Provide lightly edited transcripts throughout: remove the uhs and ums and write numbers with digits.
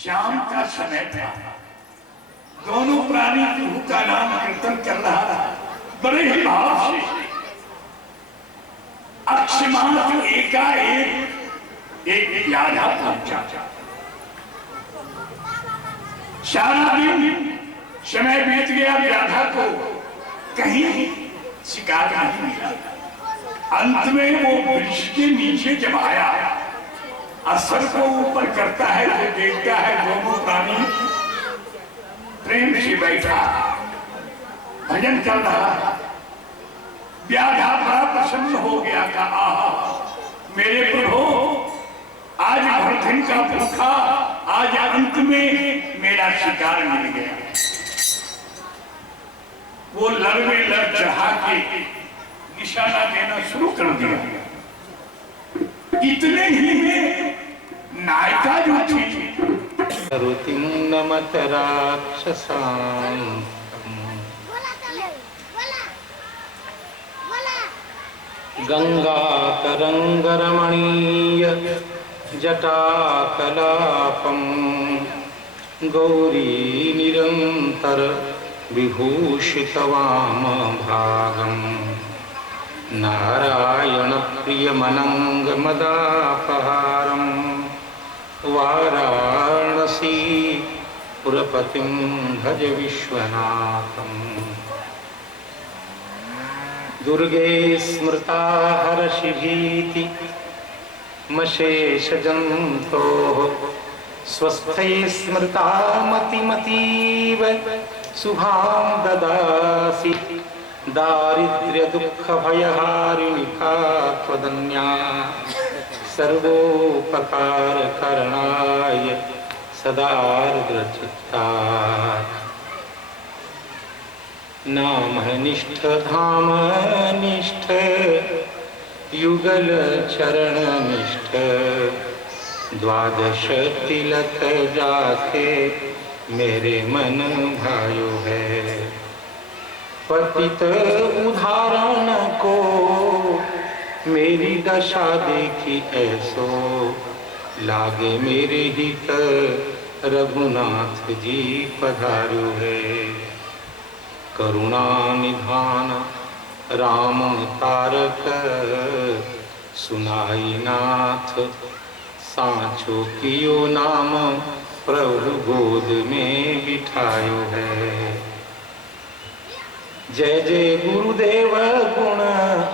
शाम का समय था, दोनों प्राणी प्रभु का नाम कीर्तन कर रहा था बड़े ही भाव से। अक्षमात्र एकाएक एक व्याधा पहुंचा। सारा दिन समय बीत गया, व्याधा को कहीं शिकार नहीं मिला। अंत में वो वृक्ष के नीचे जब आया, असर को ऊपर करता है तो देखता है दोनों प्राणी प्रेम से बैठा भजन कर रहा। व्याधा बड़ा प्रसन्न हो गया, कहा आहा मेरे प्रभु, आज भर दिन का भूखा, आज अंत में मेरा शिकार मिल गया। वो लड़वे लड़ चढ़ा के निशाना देना शुरू कर दिया। इतने ही में नायिका जो थी, रुतिं नमत राक्षसां गंगातरंगरमणीय जटाकलापं गौरी निरंतर विभूषितवामभागं नारायण प्रियमनंगमदापहारं वाराणसी पुरपतिं भज विश्वनाथं। दुर्गे स्मृता हर्षिभीति मशेषजन्तोः स्वस्थै स्मृता मतिमतीव शुभां ददासि। दारिद्र्य दुःख भयहारिणि त्वदन्या सर्वोपकार करणाय सदार्द्रचित्ता। नामनिष्ठ धामनिष्ठ युगल चरणनिष्ठ द्वादश तिलक जाके मेरे मन भायो है। पतित उदाहरण को मेरी दशा देखी ऐसो लागे मेरे हित रघुनाथ जी पधारो है। करुणा निधान राम तारक सुनाई नाथ सांचो कियो नाम प्रभु गोद में बिठायो है। जय जय गुरुदेव गुण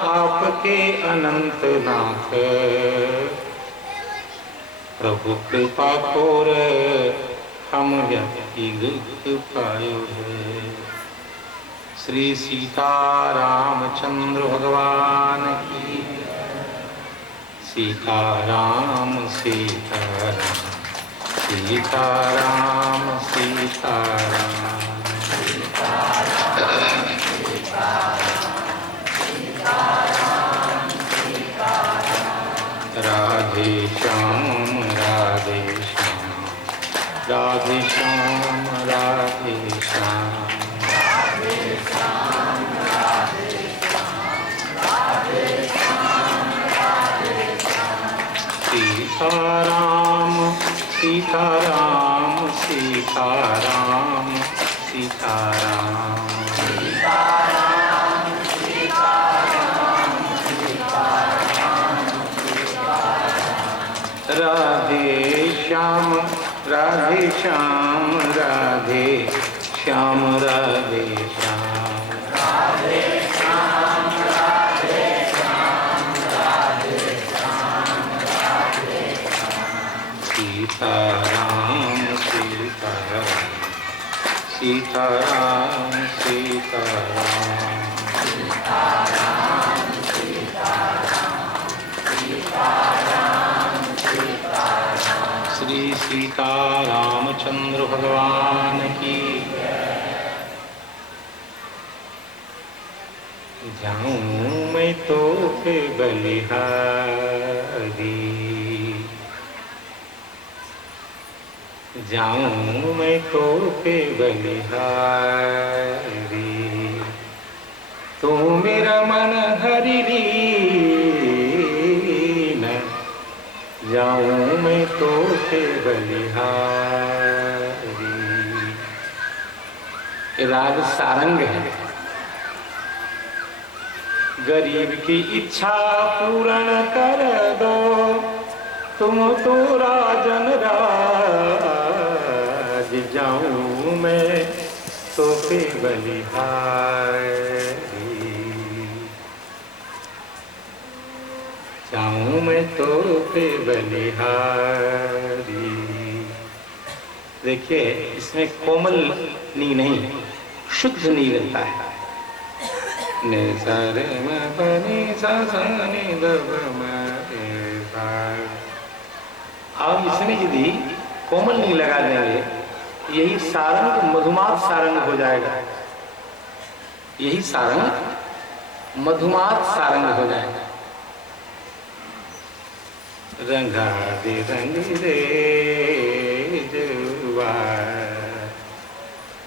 आपके अनंत नाथ प्रभु कृपा कोर हम पायो है। श्री सीतारामचंद्र भगवान की। सीताराम सीताराम सीताराम सीताराम राधे श्याम राधे श्याम राधे श्याम राधे श्याम सीताराम सीताराम सीताराम सीताराम राधे श्याम राधे श्याम राधे श्याम राधे श्याम राधे श्याम राधे श्याम राधे श्याम राधे श्याम। सीताराम सीताराम सीताराम सीताराम श्री सीतारामचंद्र भगवान की। जाऊं मैं तो पे बलिहारी जाऊं मैं तो पे बलिहारी, तू मेरा मन हरि लीन, जाऊं मैं तो पे बलिहारी। ये राग सारंग है। गरीब की इच्छा पूर्ण कर दो, तुम तो राजन राज, जाऊं मैं तो पे बलिहारी, जाऊं मैं तो पे बलिहारी। देखिए इसमें कोमल नी नहीं, शुद्ध नी रहता है। ने सारे में पनी सा नी दब में। आप इसमें यदि कोमल नहीं लगा देंगे, यही सारंग मधुमात सारंग हो जाएगा। यही सारंग मधुमात सारंग हो जाएगा। रंगा दे रंग रे जुआ,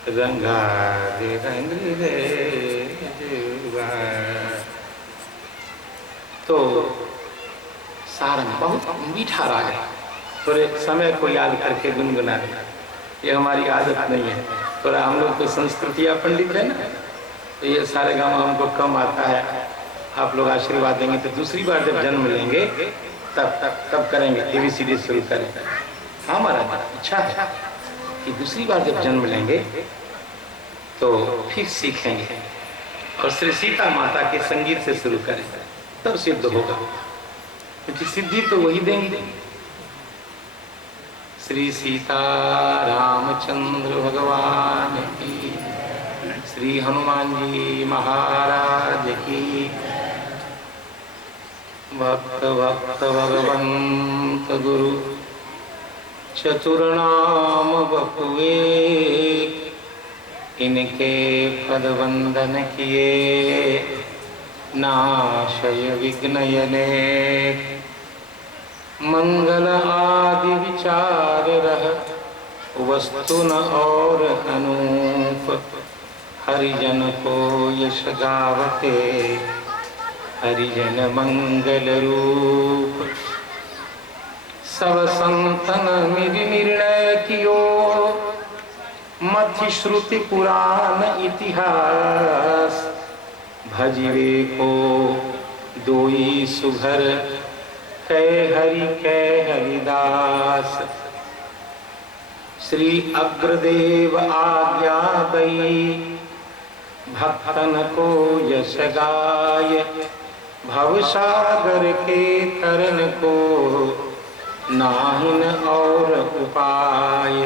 रंगा दे रंग रे जुआ। तो सारंग बहुत मीठा राग है। थोड़े समय को याद करके गुनगुना देना, ये हमारी आदत नहीं है। थोड़ा हम लोग तो संस्कृतिया पंडित है ना, तो ये सारे गाँव हमको कम आता है। आप लोग आशीर्वाद देंगे तो दूसरी बार जब जन्म लेंगे तब करेंगे, ABCD शुरू करें। हमारा इच्छा है कि दूसरी बार जब जन्म लेंगे तो फिर सीखेंगे और श्री सीता माता के संगीत से शुरू करें, तब सिद्ध होगा, क्योंकि सिद्धि तो वही देंगे। श्री सीता रामचंद्र भगवान की, श्री हनुमान जी महाराज की। भक्त भक्त भगवंत गुरु चतुर्नाम बपुए, इनके पद वंदन किए नाशय विघ्नयने। मंगल आदि विचार रह वस्तु न और अनूप, हरिजन को यश गावते हरिजन मंगल रूप। सब संतन निर्णय कियो, मथि श्रुति पुराण इतिहास। भजिवे को दोई सुघर, कै हरिदास। श्री अग्रदेव आज्ञा दई, भक्तन को यश गाय। भवसागर के तरन को नाहिन और उपाय।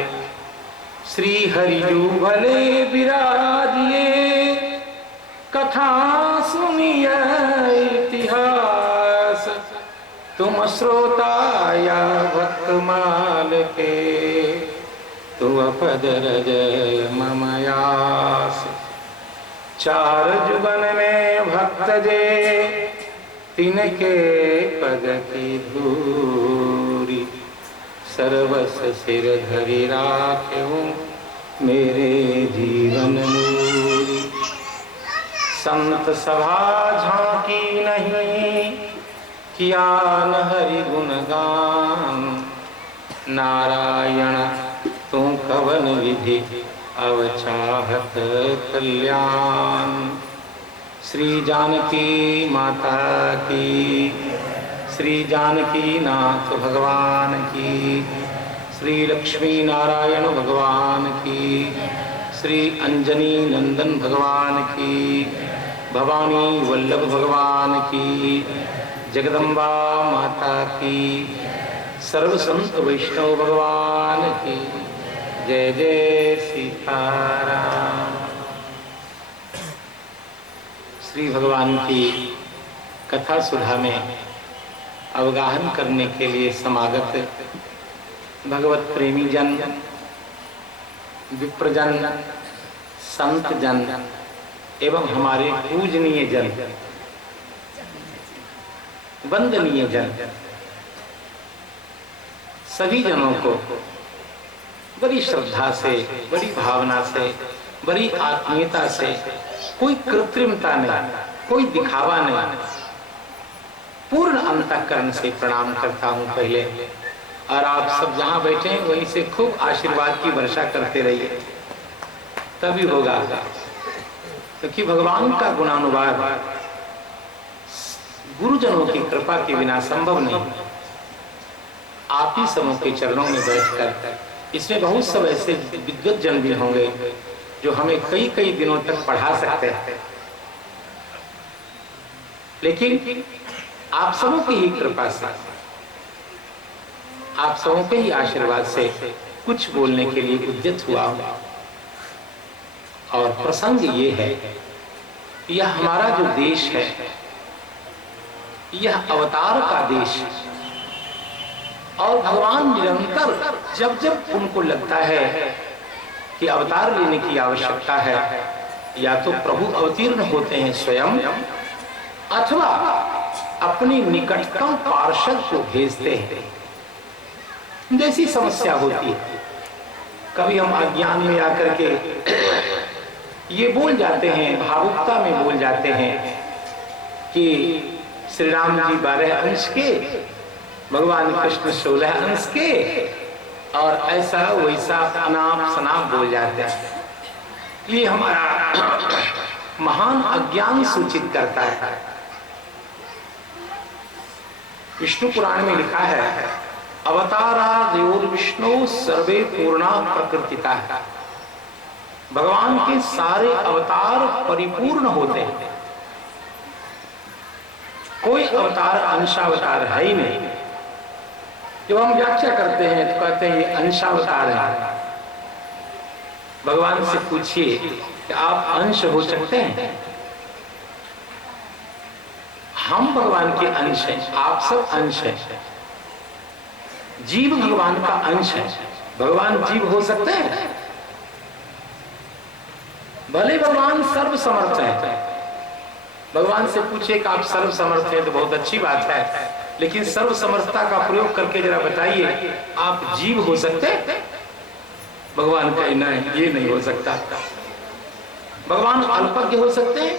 श्री हरिजू भले विराजिए, कथा सुनिए इतिहास। तुम श्रोता या भक्त माल के, तुम पद रज ममयास। चार जुगन में भक्त जे, तिनके पद की धूरी। सर्वस सिर धरि राख्यूं, मेरे जीवन मूरी। संत सभा झांकी नहीं, किया न हरि गुणगान। नारायण तू कवन विधि, अवचाहत कल्याण। श्री जानकी माता की, श्री जानकी नाथ भगवान की, श्री लक्ष्मी नारायण भगवान की, श्री अंजनी नंदन भगवान की, भवानी वल्लभ भगवान की, जगदम्बा माता की, सर्व संत वैष्णव भगवान की। जय जय सीताराम। श्री भगवान की कथा सुधा में अवगाहन करने के लिए समागत भगवत प्रेमी जन, विप्रजन, संत जन एवं हमारे पूजनीय जन, वंदनीय जन, सभी जनों को बड़ी श्रद्धा से, बड़ी भावना से, बड़ी आत्मीयता से, कोई कृत्रिमता नहीं, कोई दिखावा नहीं, पूर्ण अंतःकरण से प्रणाम करता हूं पहले। और आप सब जहां बैठे हैं वहीं से खूब आशीर्वाद की वर्षा करते रहिए, तभी होगा, क्योंकि भगवान का गुणानुवाद गुरुजनों की कृपा के बिना संभव नहीं। आप ही सबों के चरणों में बैठकर, इसमें बहुत सब ऐसे विद्वत जन भी होंगे जो हमें कई कई दिनों तक पढ़ा सकते हैं, लेकिन आप सबों की ही कृपा से, आप सबों के ही आशीर्वाद से कुछ बोलने के लिए उद्यत हुआ हूं। और प्रसंग ये है, यह हमारा जो देश है, यह अवतार का देश है। और भगवान निरंतर जब जब उनको लगता है कि अवतार लेने की आवश्यकता है, या तो प्रभु अवतीर्ण होते हैं स्वयं, अथवा अपनी निकटतम पार्षद को भेजते हैं। जैसी समस्या होती है, कभी हम अज्ञान में आकर के ये बोल जाते हैं, भावुकता में बोल जाते हैं कि श्री राम जी 12 अंश के, भगवान कृष्ण 16 अंश के, और ऐसा वैसा अनाप शनाप बोल जाते हैं। ये हमारा महान अज्ञान सूचित करता है। विष्णु पुराण में लिखा है, अवतारादयोर विष्णु सर्वे पूर्णा प्रकृतिता। भगवान के सारे अवतार परिपूर्ण होते हैं, कोई अवतार अंशावतार है ही नहीं। जब हम व्याख्या करते हैं तो कहते हैं ये अंशावतार है। भगवान से पूछिए कि आप अंश हो सकते हैं? हम भगवान के अंश हैं, आप सब अंश हैं। जीव भगवान का अंश है, भगवान जीव हो सकते हैं? भले भगवान सर्व समर्थ है। भगवान से पूछे कि आप सर्व समर्थ हैं तो बहुत अच्छी बात है, लेकिन सर्व समर्थता का प्रयोग करके जरा बताइए, आप जीव हो सकते हैं? भगवान का नहीं, ये नहीं हो सकता। भगवान अल्पज्ञ हो सकते हैं?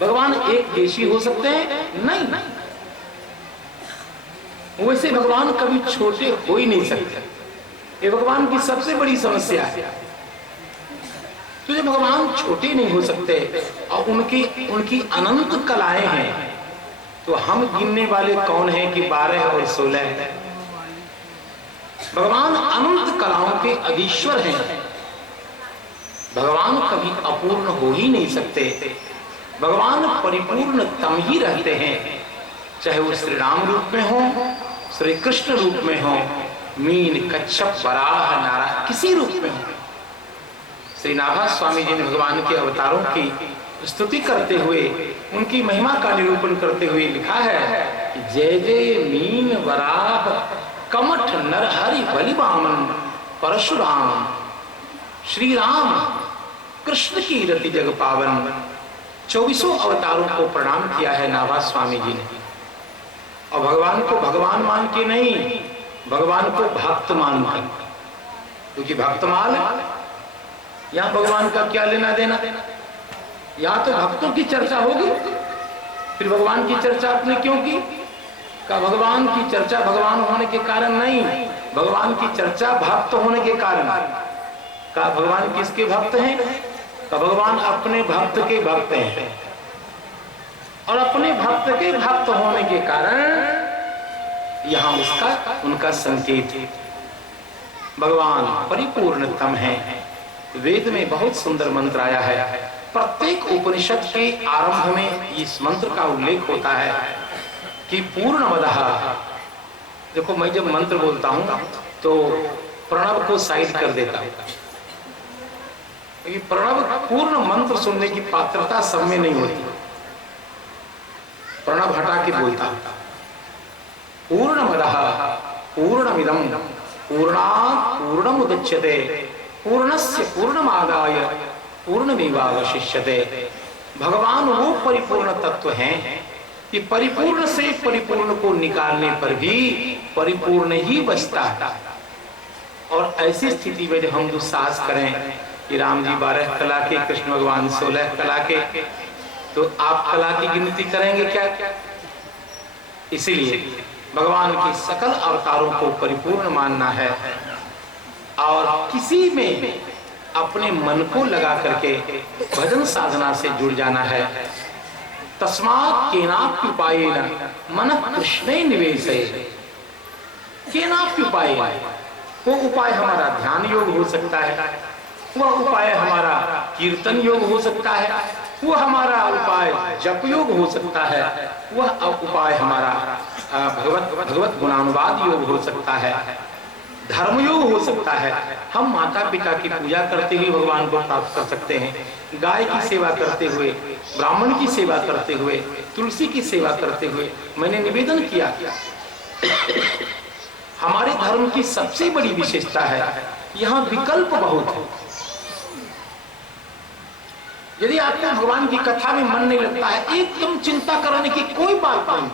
भगवान एक देशी हो सकते हैं? नहीं। वैसे भगवान कभी छोटे हो ही नहीं सकते, ये भगवान की सबसे बड़ी समस्या है। तो जब भगवान छोटे नहीं हो सकते और उनकी अनंत कलाएं हैं, तो हम गिनने वाले कौन हैं कि 12 और 16 है? भगवान अनंत कलाओं के अधीश्वर हैं। भगवान कभी अपूर्ण हो ही नहीं सकते। भगवान परिपूर्णतम ही रहते हैं, चाहे वो श्री राम रूप में हो, श्री कृष्ण रूप में हो, मीन, कच्छप, वराह, नारायण, किसी रूप में हो। श्री नाभा स्वामी जी ने भगवान के अवतारों की स्तुति करते हुए, उनकी महिमा का निरूपण करते हुए लिखा है कि जय जय मीन वराह कमठ नरहरि बलि वामन परशुराम। श्री राम कृष्ण की रति जग पावन 24 अवतारों को प्रणाम किया है नाभा स्वामी जी ने। और भगवान को भगवान मान के नहीं, भगवान को भक्त मान कर, क्योंकि भक्तमाल, यहां भगवान का क्या लेना देना? यहां तो भक्तों की चर्चा होगी, फिर भगवान की चर्चा आपने क्यों की? का भगवान की चर्चा भगवान होने के कारण नहीं, भगवान की चर्चा भक्त होने के कारण। का भगवान किसके भक्त हैं? का भगवान अपने भक्त के भक्त हैं, और अपने भक्त के भक्त होने के कारण यहां उनका संकेत है। भगवान परिपूर्णतम है। वेद में बहुत सुंदर मंत्र आया है, प्रत्येक उपनिषद के आरंभ में इस मंत्र का उल्लेख होता है कि पूर्णमदः। देखो, मैं जब मंत्र बोलता हूं तो प्रणव को साइड कर देता हूं, क्योंकि प्रणव पूर्ण मंत्र सुनने की पात्रता सब में नहीं होती। प्रणव हटा के बोलता, पूर्णमदः पूर्णमिदं पूर्णात् पूर्णमुदच्यते पूर्णस्य पूर्णमादाय पूर्णमेवावशिष्यते। भगवान वो परिपूर्ण तत्व हैं कि परिपूर्ण से परिपूर्ण को निकालने पर भी परिपूर्ण ही बचता है। और ऐसी स्थिति में जब हम दुस्साहस करें कि राम जी 12 कला के, कृष्ण भगवान 16 कला के, तो आप कला की गिनती करेंगे क्या? इसीलिए भगवान की सकल अवतारों को परिपूर्ण मानना है और किसी में अपने मन को लगा करके भजन साधना से जुड़ जाना है। तस्मात् केनाप्युपायेन मनः कृष्णे निवेशय। केनाप्युपायेन, वो उपाय हमारा ध्यान योग हो सकता है, वह उपाय हमारा कीर्तन योग हो सकता है, वो हमारा उपाय जप योग हो सकता है, वह उपाय हमारा भगवत गुणानुवाद योग हो सकता है, धर्म योग हो सकता है। हम माता पिता की पूजा करते हुए भगवान को प्राप्त कर सकते हैं, गाय की सेवा करते हुए, ब्राह्मण की सेवा करते हुए, तुलसी की सेवा करते हुए। मैंने निवेदन किया हमारे धर्म की सबसे बड़ी विशेषता है यहाँ विकल्प बहुत है। यदि आपको भगवान की कथा में मन नहीं लगता है, एकदम चिंता कराने की कोई बात नहीं,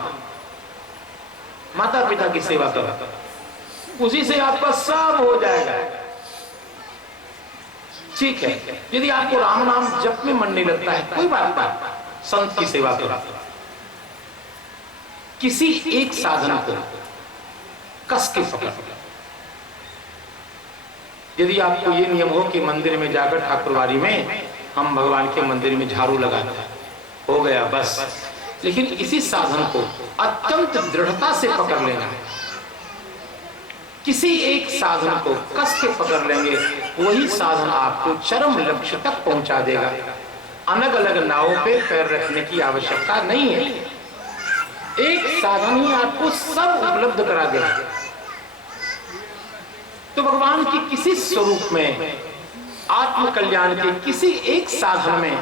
माता पिता की सेवा करो, उसी से आपका सब हो जाएगा। ठीक है, यदि आपको राम नाम जप में मन नहीं लगता है, कोई बात नहीं, संत की सेवा करो। किसी एक साधन को कस के पकड़। यदि आपको ये नियम हो कि मंदिर में जाकर ठाकुरवारी में हम भगवान के मंदिर में झाड़ू लगाते हैं, हो गया बस, लेकिन इसी साधन को अत्यंत दृढ़ता से पकड़ लेना है। किसी एक साधन को कस के पकड़ लेंगे, वही साधन आपको चरम लक्ष्य तक पहुंचा देगा। अलग अलग नावों पे पैर रखने की आवश्यकता नहीं है, एक साधन ही आपको सब उपलब्ध करा देगा। तो भगवान की किसी स्वरूप में, आत्म कल्याण के किसी एक साधन में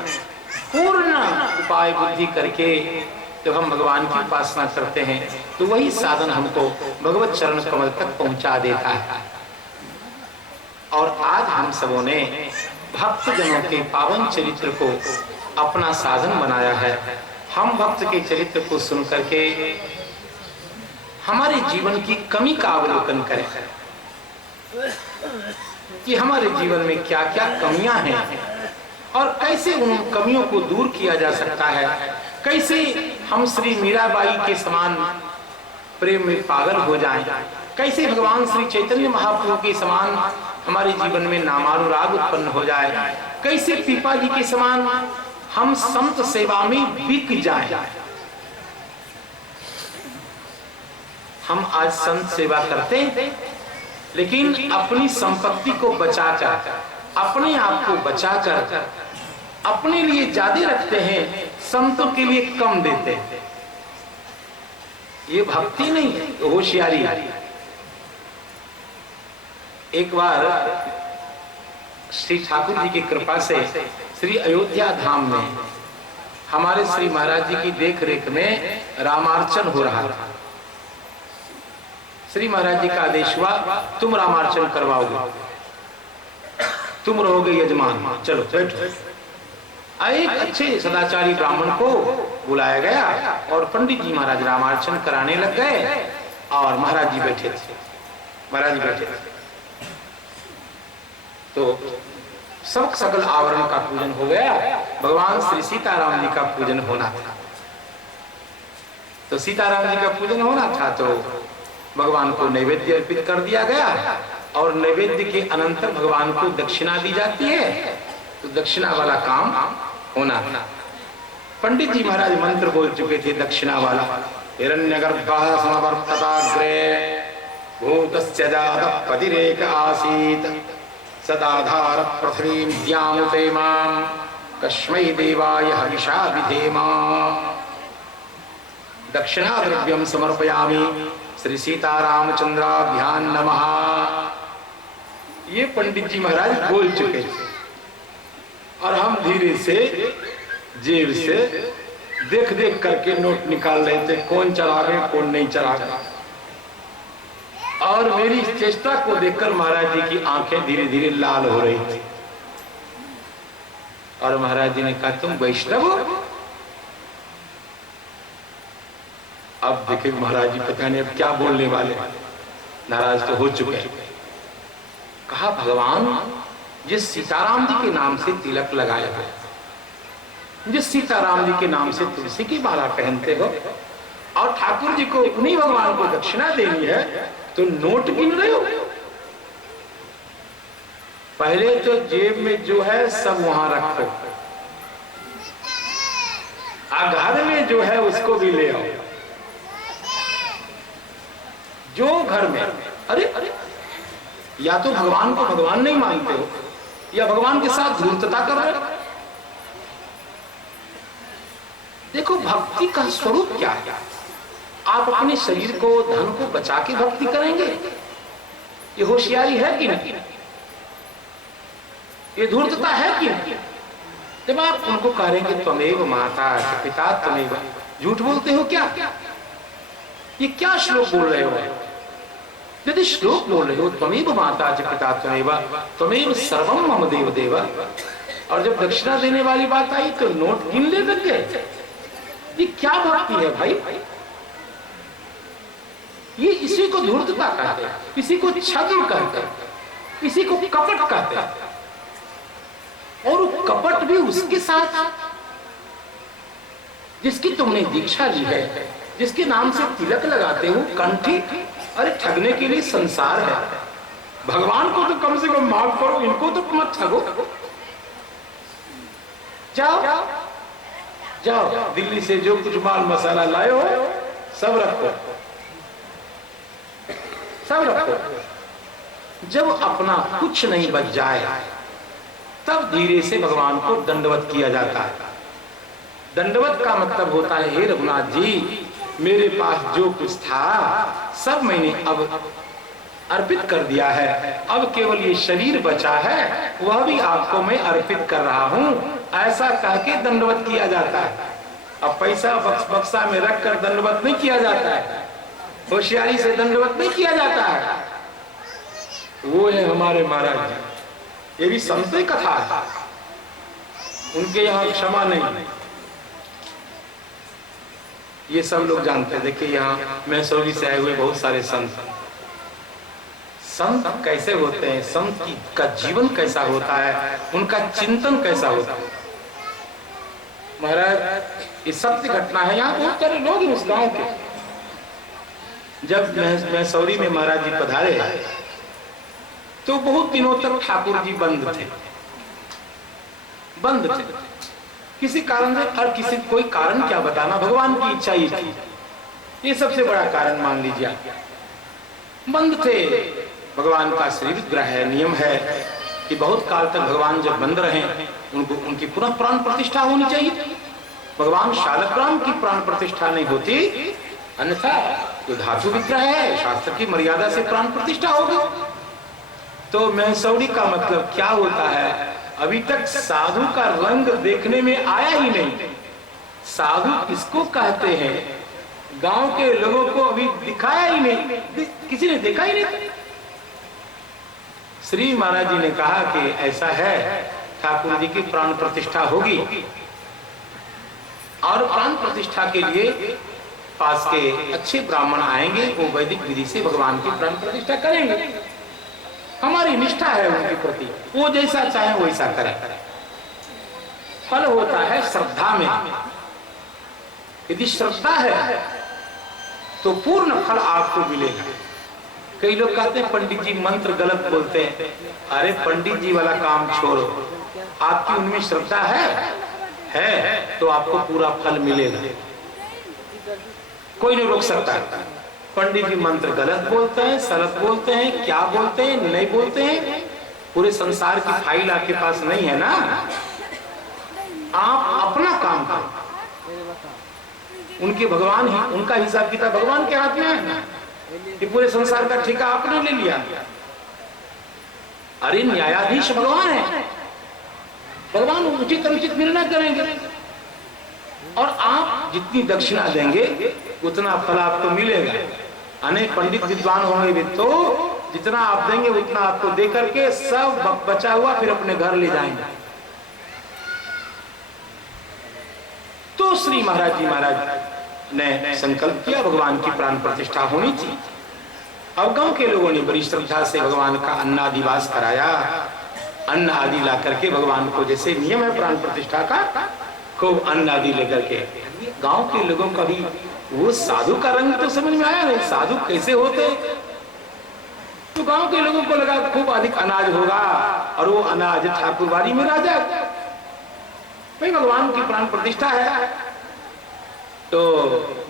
पूर्ण उपाय बुद्धि करके जब हम भगवान की उपासना करते हैं, तो वही साधन हमको भगवत चरण कमल तक पहुंचा देता है। और आज हम सबों ने भक्त जनों के पावन चरित्र को अपना साधन बनाया है। हम भक्त के चरित्र को सुन करके हमारे जीवन की कमी का अवलोकन करें कि हमारे जीवन में क्या क्या कमियां हैं और कैसे उन कमियों को दूर किया जा सकता है। कैसे हम श्री मीराबाई के समान प्रेम में पागल हो जाएं, कैसे भगवान श्री चैतन्य महाप्रभु के समान हमारे जीवन में नामानुराग उत्पन्न हो जाए, कैसे पीपा जी के समान हम संत सेवा में बिक जाएं। हम आज संत सेवा करते हैं, लेकिन अपनी संपत्ति को बचाकर, अपने आप को बचाकर अपने लिए ज्यादा रखते हैं, संतों के लिए कम देते हैं। ये भक्ति नहीं है, होशियारी है। एक बार श्री ठाकुर जी की कृपा से श्री अयोध्या धाम में हमारे श्री महाराज जी की देख रेख में रामार्चन हो रहा था। श्री महाराज जी का आदेश हुआ, तुम रामार्चन करवाओगे, तुम रहोगे यजमान, चलो बैठो। एक अच्छे सदाचारी ब्राह्मण को बुलाया गया और पंडित जी महाराज रामार्चन कराने लग गए और महाराज जी बैठे थे। महाराज जी बैठे थे तो सब सकल आवरण का पूजन हो गया। भगवान श्री सीताराम जी का पूजन होना था, तो सीताराम जी का पूजन होना था, तो भगवान को नैवेद्य अर्पित कर दिया गया और नैवेद्य के अनंतर भगवान को दक्षिणा दी जाती है, तो दक्षिणा वाला काम होना था। पंडित जी महाराज मंत्र बोल चुके थे दक्षिणा वाला, हिरण्यगर्भः समवर्तताग्रे भूतस्य जातः पतिरेक आसीत् सदाधार पृथ्वीं द्यामुते मां कस्मै देवाय हविषा विधेमा। दक्षिणा द्रव्यं समर्पयामि श्री सीतारामचंद्राभ्यां नमः। ये पंडित जी महाराज बोल चुके थे और हम धीरे से जेब से देख देख करके नोट निकाल रहे थे, कौन चढ़ा गए कौन नहीं चढ़ा गए। और मेरी इस चेष्टा को देखकर महाराज जी की आंखें धीरे धीरे लाल हो रही थी और महाराज जी ने कहा, तुम वैष्णव हो? अब देखे महाराज जी पता नहीं अब क्या बोलने वाले, नाराज तो हो चुके हैं। कहा भगवान जिस सीताराम जी के नाम से तिलक लगाया है, जिस सीताराम जी के नाम से तुलसी की माला पहनते हो और ठाकुर जी को उन्हीं भगवान को दक्षिणा देनी है, तो नोट गिन रहे हो। पहले तो जेब में जो है सब वहां रखो, घर में जो है उसको भी ले आओ। जो घर में अरे या तो भगवान को भगवान नहीं मानते हो या भगवान के साथ धूर्तता कर रहे हो। देखो भक्ति का स्वरूप क्या है। आप अपने शरीर को धन को बचा के भक्ति करेंगे, ये होशियारी है कि नहीं, ये धूर्तता है कि नहीं। जब आप उनको कहेंगे त्वमेव माता पिता त्वमेव, झूठ बोलते हो क्या? ये क्या श्लोक बोल रहे हो? यदि श्लोक बोल रहे हो त्वमेव माता च पिता त्वमेव त्वमेव सर्वम मम देव देव, और जब दक्षिणा देने वाली बात आई तो नोट गिन ले लग गए। ये क्या भक्ति है भाई? ये इसी को धूर्तता कहते हैं, इसी को छद्म कहते हैं, इसी को कपट कहते हैं। और कपट भी उसके साथ जिसकी तुमने दीक्षा ली है, जिसके नाम से तिलक लगाते हो कंठी। अरे ठगने के लिए संसार है, भगवान को तो कम से कम माफ करो, इनको तो मत ठगो। जाओ जाओ दिल्ली से जो कुछ माल मसाला लाए हो सब रखो, सब रखो। जब अपना कुछ नहीं बच जाए तब धीरे से भगवान को दंडवत किया जाता है। दंडवत का मतलब होता है हे रघुनाथ जी, मेरे पास जो कुछ था सब मैंने अब अर्पित कर दिया है, अब केवल ये शरीर बचा है, वह भी आपको मैं अर्पित कर रहा हूं। ऐसा कह के दंडवत किया जाता है। अब पैसा बक्सा में रखकर दंडवत नहीं किया जाता है, होशियारी से दंडवत नहीं किया जाता है। वो है हमारे महाराज जी, ये भी संत कथा है, उनके यहाँ क्षमा नहीं, ये सब लोग जानते हैं। देखिए यहाँ मैसूरी से आए हुए बहुत सारे संत कैसे होते हैं, संत का जीवन कैसा होता है, उनका चिंतन कैसा होता है। महाराज ये सत्य घटना है, यहाँ बहुत सारे लोग हैं उस गांव के। जब मैसूरी में महाराज जी पधारे तो बहुत दिनों तक ठाकुर जी बंद थे, बंद थे किसी कारण से। और किसी कोई कारण क्या बताना, भगवान की इच्छा ही थी, ये सबसे बड़ा कारण मान लीजिए। बंद थे, भगवान का श्री विग्रह है, नियम है कि बहुत काल तक भगवान जब बंद रहे उनको उनकी पुनः प्राण प्रतिष्ठा होनी चाहिए। भगवान शालग्राम की प्राण प्रतिष्ठा नहीं होती, अन्यथा जो धातु विग्रह है शास्त्र की मर्यादा से प्राण प्रतिष्ठा होगी। तो मैसूरी का मतलब क्या होता है, अभी तक साधु का रंग देखने में आया ही नहीं। साधु किसको कहते हैं, गांव के लोगों को अभी दिखाया ही नहीं, किसी ने देखा ही नहीं। श्री महाराज जी ने कहा कि ऐसा है, ठाकुर जी की प्राण प्रतिष्ठा होगी और प्राण प्रतिष्ठा के लिए पास के अच्छे ब्राह्मण आएंगे, वो वैदिक विधि से भगवान की प्राण प्रतिष्ठा करेंगे। हमारी निष्ठा है उनके प्रति, वो जैसा चाहे वैसा करें। फल होता है श्रद्धा में, यदि श्रद्धा है तो पूर्ण फल आपको मिलेगा। कई लोग कहते हैं पंडित जी मंत्र गलत बोलते हैं। अरे पंडित जी वाला काम छोड़ो, आपकी उनमें श्रद्धा है तो आपको पूरा फल मिलेगा, कोई नहीं रोक सकता। पंडित जी मंत्र गलत बोलते हैं, सलत बोलते हैं, क्या बोलते हैं नहीं बोलते हैं, पूरे संसार की फाइल आपके पास नहीं है ना। आप अपना काम करो, उनके भगवान ही, उनका हिसाब किताब भगवान के हाथ में है ना, कि पूरे संसार का ठेका आपने ले लिया। अरे न्यायाधीश भगवान है, भगवान उचित अनुचित निर्णय करेंगे और आप जितनी दक्षिणा देंगे उतना फल आपको मिलेगा। अनेक पंडित विद्वान होंगे भी तो जितना आप देंगे उतना आपको दे करके सब बचा हुआ फिर अपने घर ले जाएंगे। तो श्री महाराज जी महाराज ने संकल्प किया भगवान की प्राण प्रतिष्ठा होनी थी। अब गांव के लोगों ने बड़ी श्रद्धा से भगवान का अन्नादिवास कराया। अन्न आदि ला करके भगवान को, जैसे नियम है प्राण प्रतिष्ठा का, खूब अन्न आदि लेकर के। गांव के लोगों का भी वो साधु का रंग तो समझ में आया नहीं, साधु कैसे होते। तो गांव के लोगों को लगा खूब अधिक अनाज होगा और वो अनाज ठाकुरबाड़ी में राजा, भाई भगवान की प्राण प्रतिष्ठा है। तो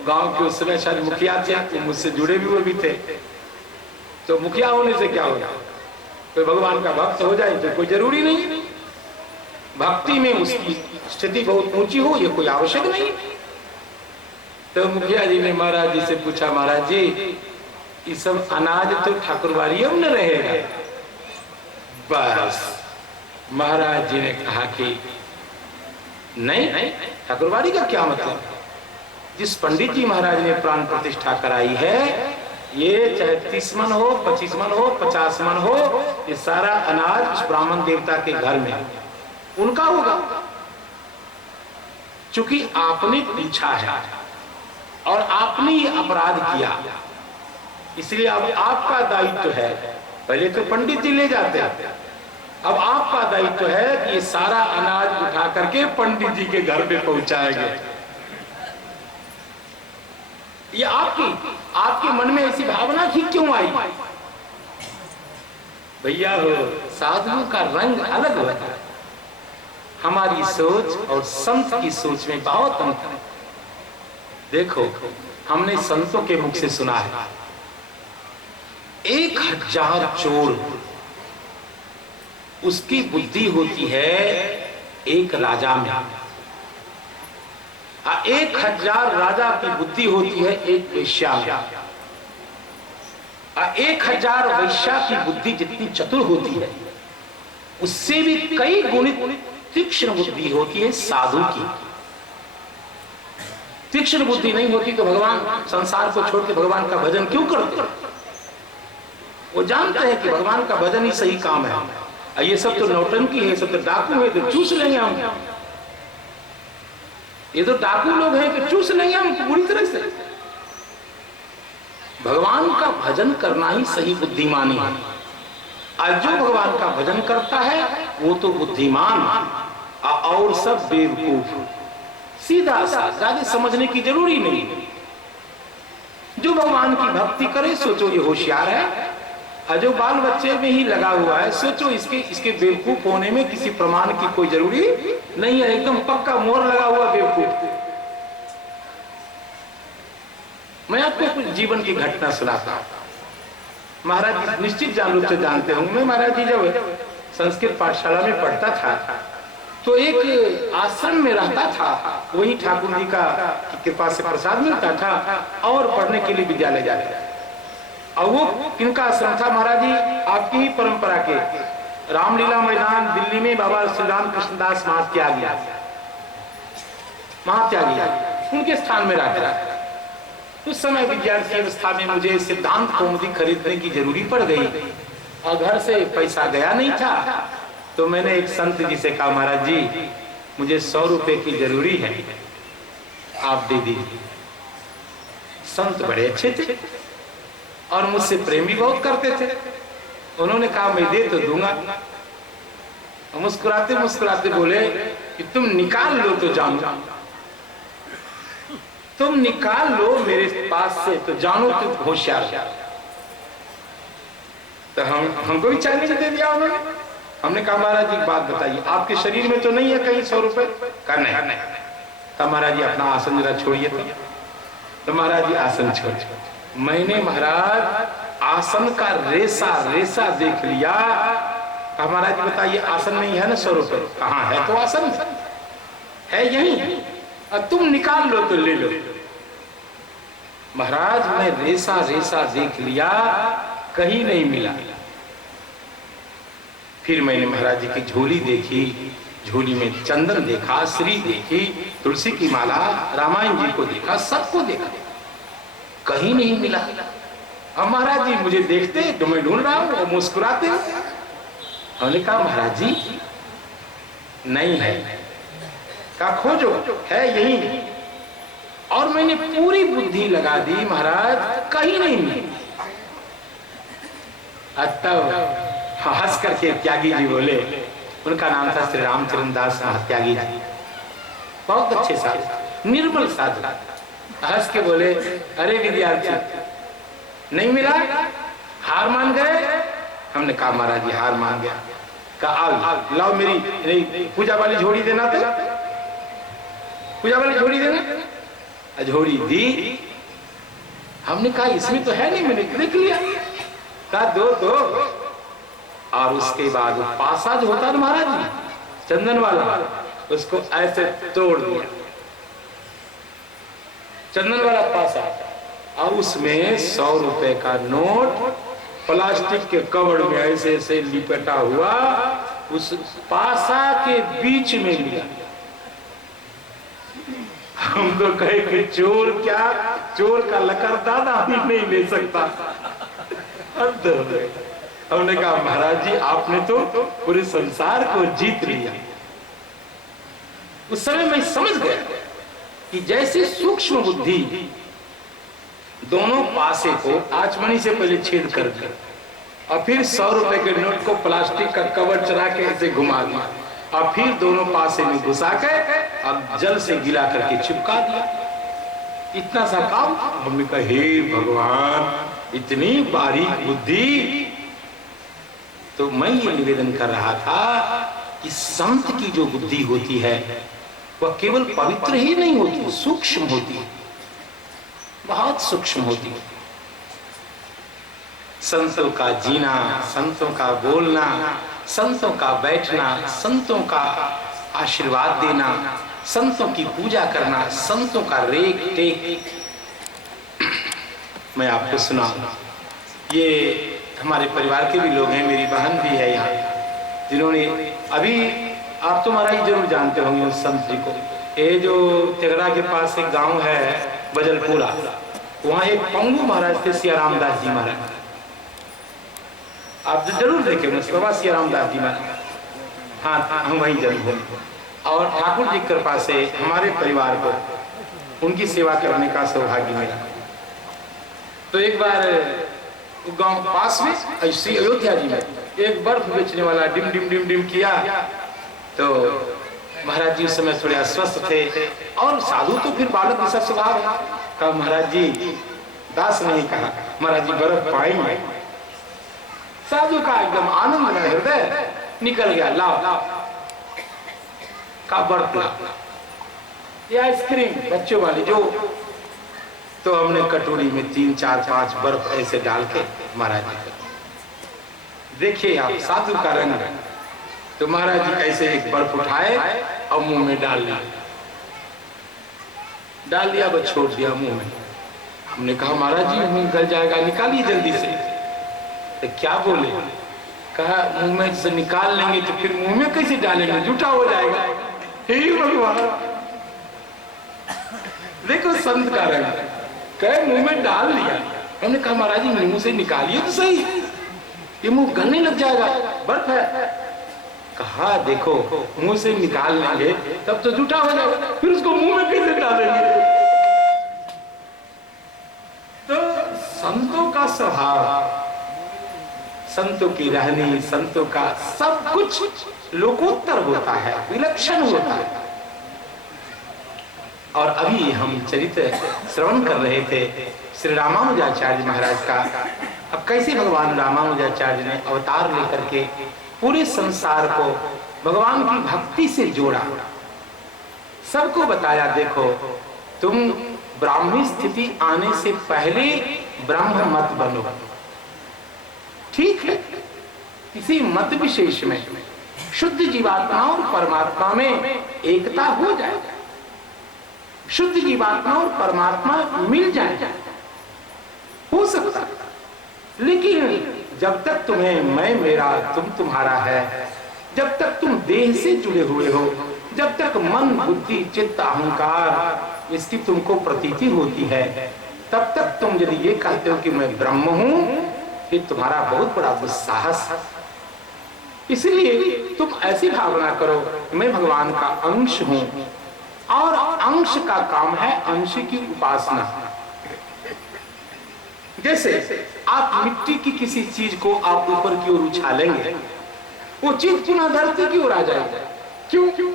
गांव के उस समय शायद मुखिया थे, तो मुझसे जुड़े भी वो भी थे। तो मुखिया होने से क्या होगा, कोई भगवान का भक्त हो जाए तो कोई जरूरी नहीं, भक्ति में उसकी स्थिति बहुत ऊंची हो ये कोई आवश्यक नहीं। तो मुखिया जी ने महाराज जी से पूछा, महाराज जी ये सब अनाज तो ठाकुरबाड़ी में न रहेगा। बस महाराज जी ने कहा कि नहीं, ठाकुरबाड़ी का क्या मतलब, जिस पंडित जी महाराज ने प्राण प्रतिष्ठा कराई है, ये चाहे 30 मन हो, 25 मन हो, 50 मन हो, ये सारा अनाज उस ब्राह्मण देवता के घर में उनका होगा। चूंकि आपने पूछा है और आपने ये अपराध किया, इसलिए अब आपका दायित्व है। पहले तो पंडित जी ले जाते, अब आपका दायित्व है कि ये सारा अनाज उठा करके पंडित जी के घर पे पहुंचाएंगे। ये आपके मन में ऐसी भावना ही क्यों आई? भैया हो, साधुओं का रंग अलग होता है। हमारी सोच और संत की सोच में बहुत अंतर है। देखो, हमने संतों के मुख से सुना है 1000 चोर, उसकी बुद्धि होती है एक राजा में, 1000 राजा की बुद्धि होती है एक वेश्या में। 1000 वेश्या की बुद्धि जितनी चतुर होती है, उससे भी कई गुणित तीक्ष्ण बुद्धि होती है साधु की। तीक्ष्ण बुद्धि नहीं होती तो भगवान संसार को छोड़ के भगवान का भजन क्यों करते? वो जानते हैं कि भगवान का भजन ही सही काम है। ये सब तो नौटंकी है, सब तो डाकू है, तो चूस लेंगे हम। ये तो डाकू लोग हैं कि चूस लेंगे हम पूरी तरह से। भगवान का भजन करना ही सही बुद्धिमानी है। आज जो भगवान का भजन करता है वो तो बुद्धिमान, और सब बेवकूफ। सीधा सा, ज्यादा समझने की जरूरी नहीं। जो भगवान की भक्ति करे सोचो ये होशियार है, और जो बाल बच्चे में ही लगा हुआ है सोचो इसके बेवकूफ होने में किसी प्रमाण की कोई जरूरी नहीं है। एकदम पक्का मोहर लगा हुआ बेवकूफ। मैं आपको कुछ जीवन की घटना सुनाता हूं। महाराज निश्चित रूप से जानते होंगे, मैं महाराज जी जब संस्कृत पाठशाला में पढ़ता था तो एक आश्रम में रहता था, वही ठाकुर जी का कृपा से प्रसाद मिलता था और पढ़ने के लिए विद्यालय जाता था। और वो किनका आश्रम था? महाराज जी आपकी ही परंपरा के रामलीला मैदान दिल्ली में बाबा श्री राम कृष्णदास महात्यागी, उनके स्थान में रहता था। उस समय विद्यार्थी अवस्था में मुझे सिद्धांत कौमुदी खरीदने की जरूरी पड़ गई और घर से पैसा गया नहीं था। तो मैंने एक संत जी से कहा, महाराज जी मुझे 100 रुपए की जरूरी है, आप दे दीजिए। संत बड़े अच्छे थे और मुझसे प्रेम भी बहुत करते थे। उन्होंने कहा मैं दे तो दूंगा। मुस्कुराते मुस्कुराते बोले कि तुम निकाल लो तो जानो, तुम निकाल लो मेरे पास से तो जानो तुम होशियार। तो हमको भी चैलेंज दे दिया उन्होंने। हमने कहा महाराज जी एक बात बताइए, आपके शरीर में तो नहीं है कहीं 100 रुपए? कहा नहीं। तो महाराज जी अपना आसन जरा छोड़िए। तो महाराज जी आसन छोड़, मैंने महाराज आसन का रेसा देख लिया। कहा महाराज जी बताइए आसन नहीं है ना 100 रुपए? कहाँ है? तो आसन है यही, अब तुम निकाल लो तो ले लो। महाराज मैं रेसा देख लिया, कहीं नहीं मिला। फिर मैंने महाराज जी की झोली देखी, झोली में चंदन देखा, श्री देखी, तुलसी की माला, रामायण जी को देखा, सबको देखा, कहीं नहीं मिला। अब महाराज जी मुझे देखते तो मैं ढूंढ रहा हूं, मुस्कुराते हो। हमने कहा महाराज जी नहीं है। कहा खोजो, है यही। और मैंने पूरी बुद्धि लगा दी महाराज, कहीं नहीं मिली। तब हंस करके त्यागी जी बोले, उनका नाम था श्री रामचरण दास महात्यागी जी, बहुत अच्छे साधु, निर्मल साधु। हंस के बोले, अरे विद्यार्थी नहीं मिला, हार मान गए? हमने कहा महाराज जी हार मान गया। कहा आओ लाओ मेरी पूजा वाली झोड़ी देना, तो पूजा वाली झोड़ी देना। झोड़ी दी। हमने कहा इसमें तो है नहीं, मैंने देख लिया। कहा दो दो। और उसके बाद पासा जो होता है महाराज जी चंदन वाला, उसको ऐसे तोड़ दिया, चंदन वाला पासा, और उसमें 100 रुपए का नोट प्लास्टिक के कवर में ऐसे ऐसे लिपटा हुआ उस पासा के बीच में मिला। हम तो कहे कि चोर क्या, चोर का लकड़दादा भी नहीं ले सकता। हमने कहा महाराज जी आपने तो पूरे संसार को जीत लिया। उस समय मैं समझ गया कि जैसे सूक्ष्म बुद्धि दोनों पासे को आचमनी से पहले छेद कर दिया और फिर 100 रुपए के नोट को प्लास्टिक का कवर चढ़ा के ऐसे घुमा दिया और फिर दोनों पासे में घुसा के अब जल से गिला करके चिपका दिया, इतना सा काम। हमने कहा हे भगवान इतनी बारीक बुद्धि। तो मैं ये निवेदन कर रहा था कि संत की जो बुद्धि होती है वह केवल पवित्र ही नहीं होती, सूक्ष्म होती है, बहुत सूक्ष्म होती है। संतों का जीना, संतों का बोलना, संतों का बैठना, संतों का आशीर्वाद देना, संतों की पूजा करना, संतों का रेख टेक। मैं आपको सुना, ये हमारे परिवार के भी लोग हैं, मेरी बहन भी है यहाँ, जिन्होंने अभी आप तो महाराज जरूर जानते होंगे उस संत जी को। ये जो तेगड़ा के पास एक गांव है बजलपुरा, वहाँ एक पंगु महाराज थे, सियाराम दास जी महाराज, आप जरूर देखे बाबा सियाराम दास जी महाराज। हाँ हम वहीं जरूर हैं। और ठाकुर जी की कृपा से हमारे परिवार को उनकी सेवा करने का सौभाग्य मिला। तो एक बार गांव पास में श्री अयोध्या जी में एक बर्फ बेचने वाला डिम डिम डिम डिम किया। तो महाराज जी उस समय थोड़े अस्वस्थ थे और साधु तो फिर बालक जैसा स्वभाव है। कहा महाराज जी, दास नहीं कहा, महाराज जी बर्फ पाएंगे। साधु का एकदम आनंद में हृदय निकल गया, लाओ का बर्फ ला, ये आइसक्रीम बच्चों वाली जो। तो हमने कटोरी में 3 4 5 बर्फ ऐसे डाल के महाराज जी देखिए आप साधु का रंग। तो महाराज जी ऐसे एक बर्फ उठाए और मुंह में डाल दिया, बस छोड़ दिया मुंह में। हमने कहा महाराज जी मुंह गल जाएगा, निकालिए जल्दी से। तो क्या बोले? कहा मुंह में से निकाल लेंगे तो फिर मुंह में कैसे डालेंगे, जूठा हो जाएगा। हे भगवान, देखो संत का रंग, कहे मुंह में डाल लिया। हमने कहा महाराज जी मुंह से निकालिए तो सही, ये मुंह गलने लग जाएगा, बर्फ है। कहा देखो मुंह से निकाल लेंगे तब तो जूठा हो जाएगा, फिर उसको मुंह में कैसे डालेंगे। तो संतों का स्वभाव, संतों की रहनी, संतों का सब कुछ लोकोत्तर होता है, विलक्षण होता है। और अभी हम चरित्र श्रवण कर रहे थे श्री रामानुजाचार्य महाराज का। अब कैसे भगवान रामानुजाचार्य ने अवतार लेकर के पूरे संसार को भगवान की भक्ति से जोड़ा, सबको बताया देखो तुम ब्राह्मी स्थिति आने से पहले ब्रह्म मत बनो। ठीक है, किसी मत विशेष में शुद्ध जीवात्मा और परमात्मा में एकता हो जाए, शुद्ध जीवात्मा और परमात्मा मिल जाए, हो सकता है। लेकिन जब तक तुम्हें मैं मेरा तुम तुम्हारा है, जब तक तुम देह से जुड़े हुए हो, जब तक मन बुद्धि चित्त अहंकार इसकी तुमको प्रतीति होती है, तब तक तुम यदि ये कहते हो कि मैं ब्रह्म हूं, फिर तुम्हारा बहुत बड़ा दुस्साहस है। इसलिए तुम ऐसी भावना करो मैं भगवान का अंश हूं, और अंश का काम है अंश की उपासना। जैसे आप मिट्टी की किसी चीज को आप ऊपर की ओर उछालेंगे, वो चीज पुनः धरती की ओर आ जाएगी। क्यों?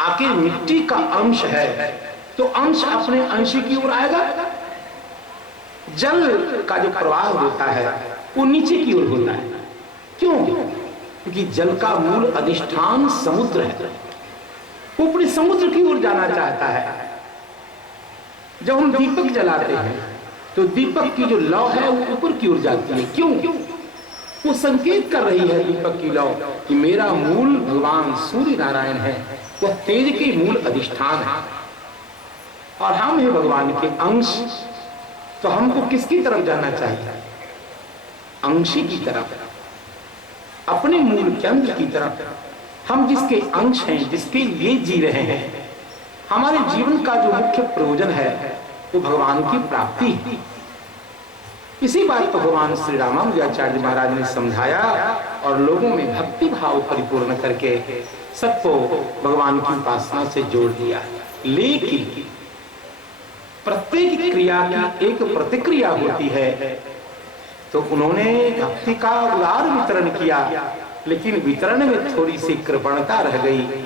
आखिर मिट्टी का अंश है तो अंश अपने अंश की ओर आएगा। जल का जो प्रवाह होता है वो नीचे की ओर होता है। क्यों? क्योंकि जल का मूल अधिष्ठान समुद्र है, वो अपने समुद्र की ओर जाना चाहता है। जब हम दीपक जलाते हैं तो दीपक की जो लौ है वो ऊपर की ओर जाती है। क्यों? वो संकेत कर रही है दीपक की लौ कि मेरा मूल भगवान सूर्य नारायण है, वह तेज के मूल अधिष्ठान है और हम हैं भगवान के अंश। तो हमको किसकी तरफ जाना चाहिए? अंशी की तरफ, अपने मूल केंद्र की तरफ। हम जिसके अंश हैं, जिसके लिए जी रहे हैं, हमारे जीवन का जो मुख्य प्रयोजन है वो भगवान की प्राप्ति है। इसी बात को भगवान श्री रामानुजाचार्य महाराज ने समझाया और लोगों में भक्ति भाव परिपूर्ण करके सबको भगवान की उपासना से जोड़ दिया। लेकिन प्रत्येक क्रिया की एक प्रतिक्रिया होती है, तो उन्होंने भक्ति का उदार वितरण किया, लेकिन वितरण में थोड़ी सी कृपणता रह गई।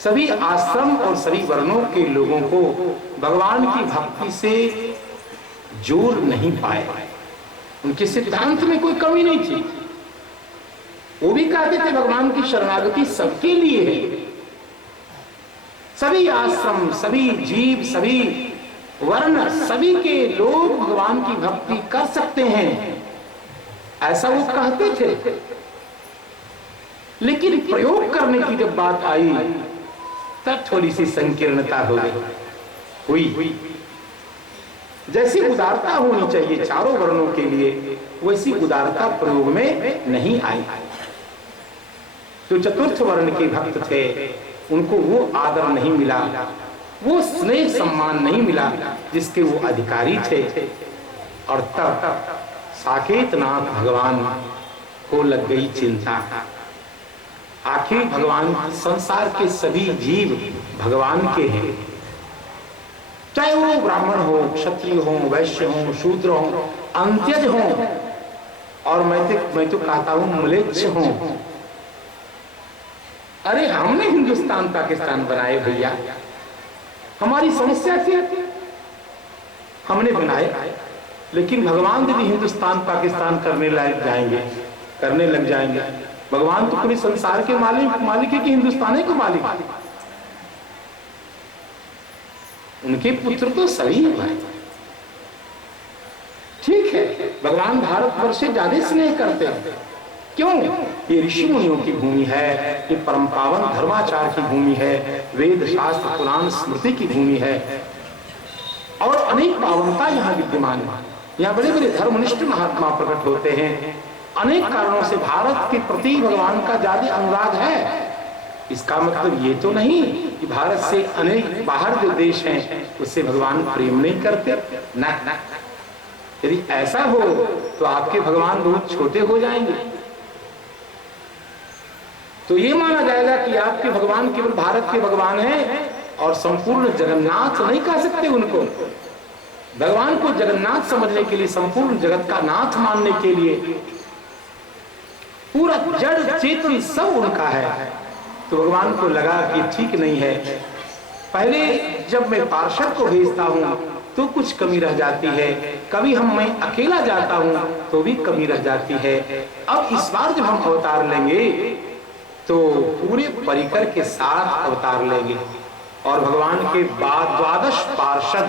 सभी आश्रम और सभी वर्णों के लोगों को भगवान की भक्ति से जोड़ नहीं पाए। उनके सिद्धांत में कोई कमी नहीं थी। वो भी कहते थे भगवान की शरणागति सबके लिए है। सभी आश्रम, सभी जीव, सभी वर्ण, सभी के लोग भगवान की भक्ति कर सकते हैं, ऐसा वो कहते थे। लेकिन प्रयोग करने की जब बात आई तब थोड़ी सी संकीर्णता हुई। जैसी उदारता होनी चाहिए चारों वर्णों के लिए, वैसी उदारता प्रयोग में नहीं आई। जो चतुर्थ वर्ण के भक्त थे उनको वो आदर नहीं मिला, वो स्नेह सम्मान नहीं मिला जिसके वो अधिकारी थे। और तब साकेत नाथ भगवान को लग गई चिंता। आखिर भगवान, संसार के सभी जीव भगवान के हैं, चाहे वो ब्राह्मण हो, क्षत्रिय हो, वैश्य हो, शूद्र हो, अंत्यज हो, और मैं तो कहता हूं म्लेच्छ हो। अरे हमने हिंदुस्तान पाकिस्तान बनाए भैया, हमारी समस्या थी, हमने बनाए। लेकिन भगवान यदि हिंदुस्तान पाकिस्तान करने लग जाएंगे, भगवान तो पूरे संसार के मालिक है कि हिंदुस्तान को मालिक है। उनके पुत्र तो सभी हैं। ठीक है, भगवान भारतवर्ष से ज्यादा स्नेह करते हैं। क्यों? ये ऋषि मुनियों की भूमि है, ये परम पावन धर्माचार की भूमि है, वेद शास्त्र पुराण स्मृति की भूमि है, और अनेक पावनता यहाँ विद्यमान है। यहाँ बड़े बड़े धर्मनिष्ठ महात्मा प्रकट होते हैं। अनेक कारणों से भारत के प्रति भगवान का ज्यादा अनुराग है। इसका मतलब ये तो नहीं कि भारत से अनेक बाहर जो देश हैं उससे भगवान प्रेम नहीं करते ना। यदि ऐसा हो तो आपके भगवान बहुत छोटे हो जाएंगे। तो ये माना जाएगा कि आपके भगवान केवल भारत के भगवान हैं और संपूर्ण जगन्नाथ नहीं कह सकते उनको। भगवान को जगन्नाथ समझने के लिए, संपूर्ण जगत का नाथ मानने के लिए पूरा जड़ चेतन सब उनका है। तो भगवान को लगा कि ठीक नहीं है। पहले जब मैं पार्षद को भेजता हूं तो कुछ कमी रह जाती है, कभी मैं अकेला जाता हूं तो भी कमी रह जाती है। अब इस बार जब हम अवतार लेंगे तो पूरे परिकर के साथ अवतार लेंगे। और भगवान के बाद 12 पार्षद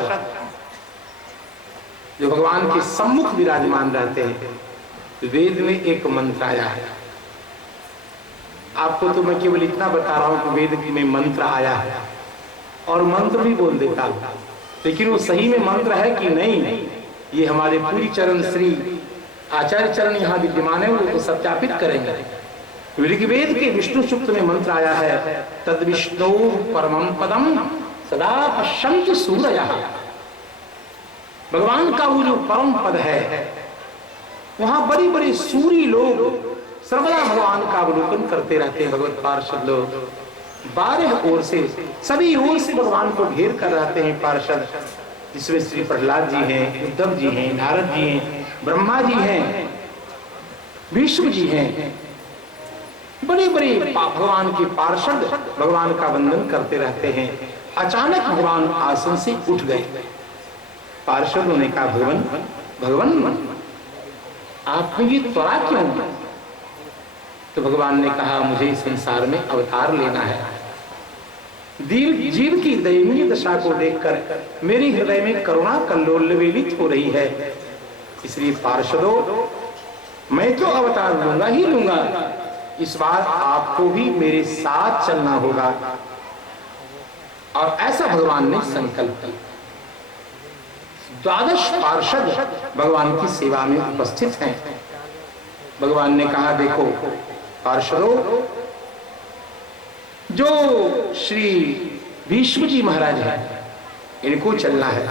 जो भगवान के सम्मुख विराजमान रहते हैं। वेद में एक मंत्र आया है, आपको तो मैं केवल इतना बता रहा हूं कि वेद में मंत्र आया है और मंत्र भी बोल देता हूं, लेकिन वो सही में मंत्र है कि नहीं, ये हमारे पूरी चरण श्री आचार्य चरण यहाँ विद्यमान है, वो सत्यापित करेंगे। ऋग्वेद के विष्णु सूक्त में मंत्र आया है, तद विष्णु परमं पदम सदा पश्यन्ति सूरयः। भगवान का वो जो परम पद है, वहां बड़ी बड़ी सूरी लोग सर्वदा भगवान का अवलोकन करते रहते हैं। भगवत पार्षद लोग 12 ओर से, सभी ओर से भगवान को घेर कर रहते हैं पार्षद, जिसमें श्री प्रहलाद जी हैं, उद्धव जी हैं, नारद जी हैं, ब्रह्मा जी हैं, विष्णु जी हैं, बड़े बड़े भगवान के पार्षद भगवान का वंदन करते रहते हैं। अचानक भगवान आसन से उठ गए। पार्षदों ने कहा, भगवान आप में ये त्वरा क्यों? तो भगवान ने कहा, मुझे संसार में अवतार लेना है। जीव की दयनीय दशा को देखकर मेरे हृदय में करुणा कल्लोलित हो रही है। इसलिए पार्षदों, मैं तो अवतार लूंगा ही लूंगा, इस बार आपको भी मेरे साथ चलना होगा। और ऐसा भगवान ने संकल्प किया। 12 पार्षद भगवान की सेवा में उपस्थित हैं। भगवान ने कहा, देखो पार्षदों, जो श्री विष्णु जी महाराज हैं इनको चलना है,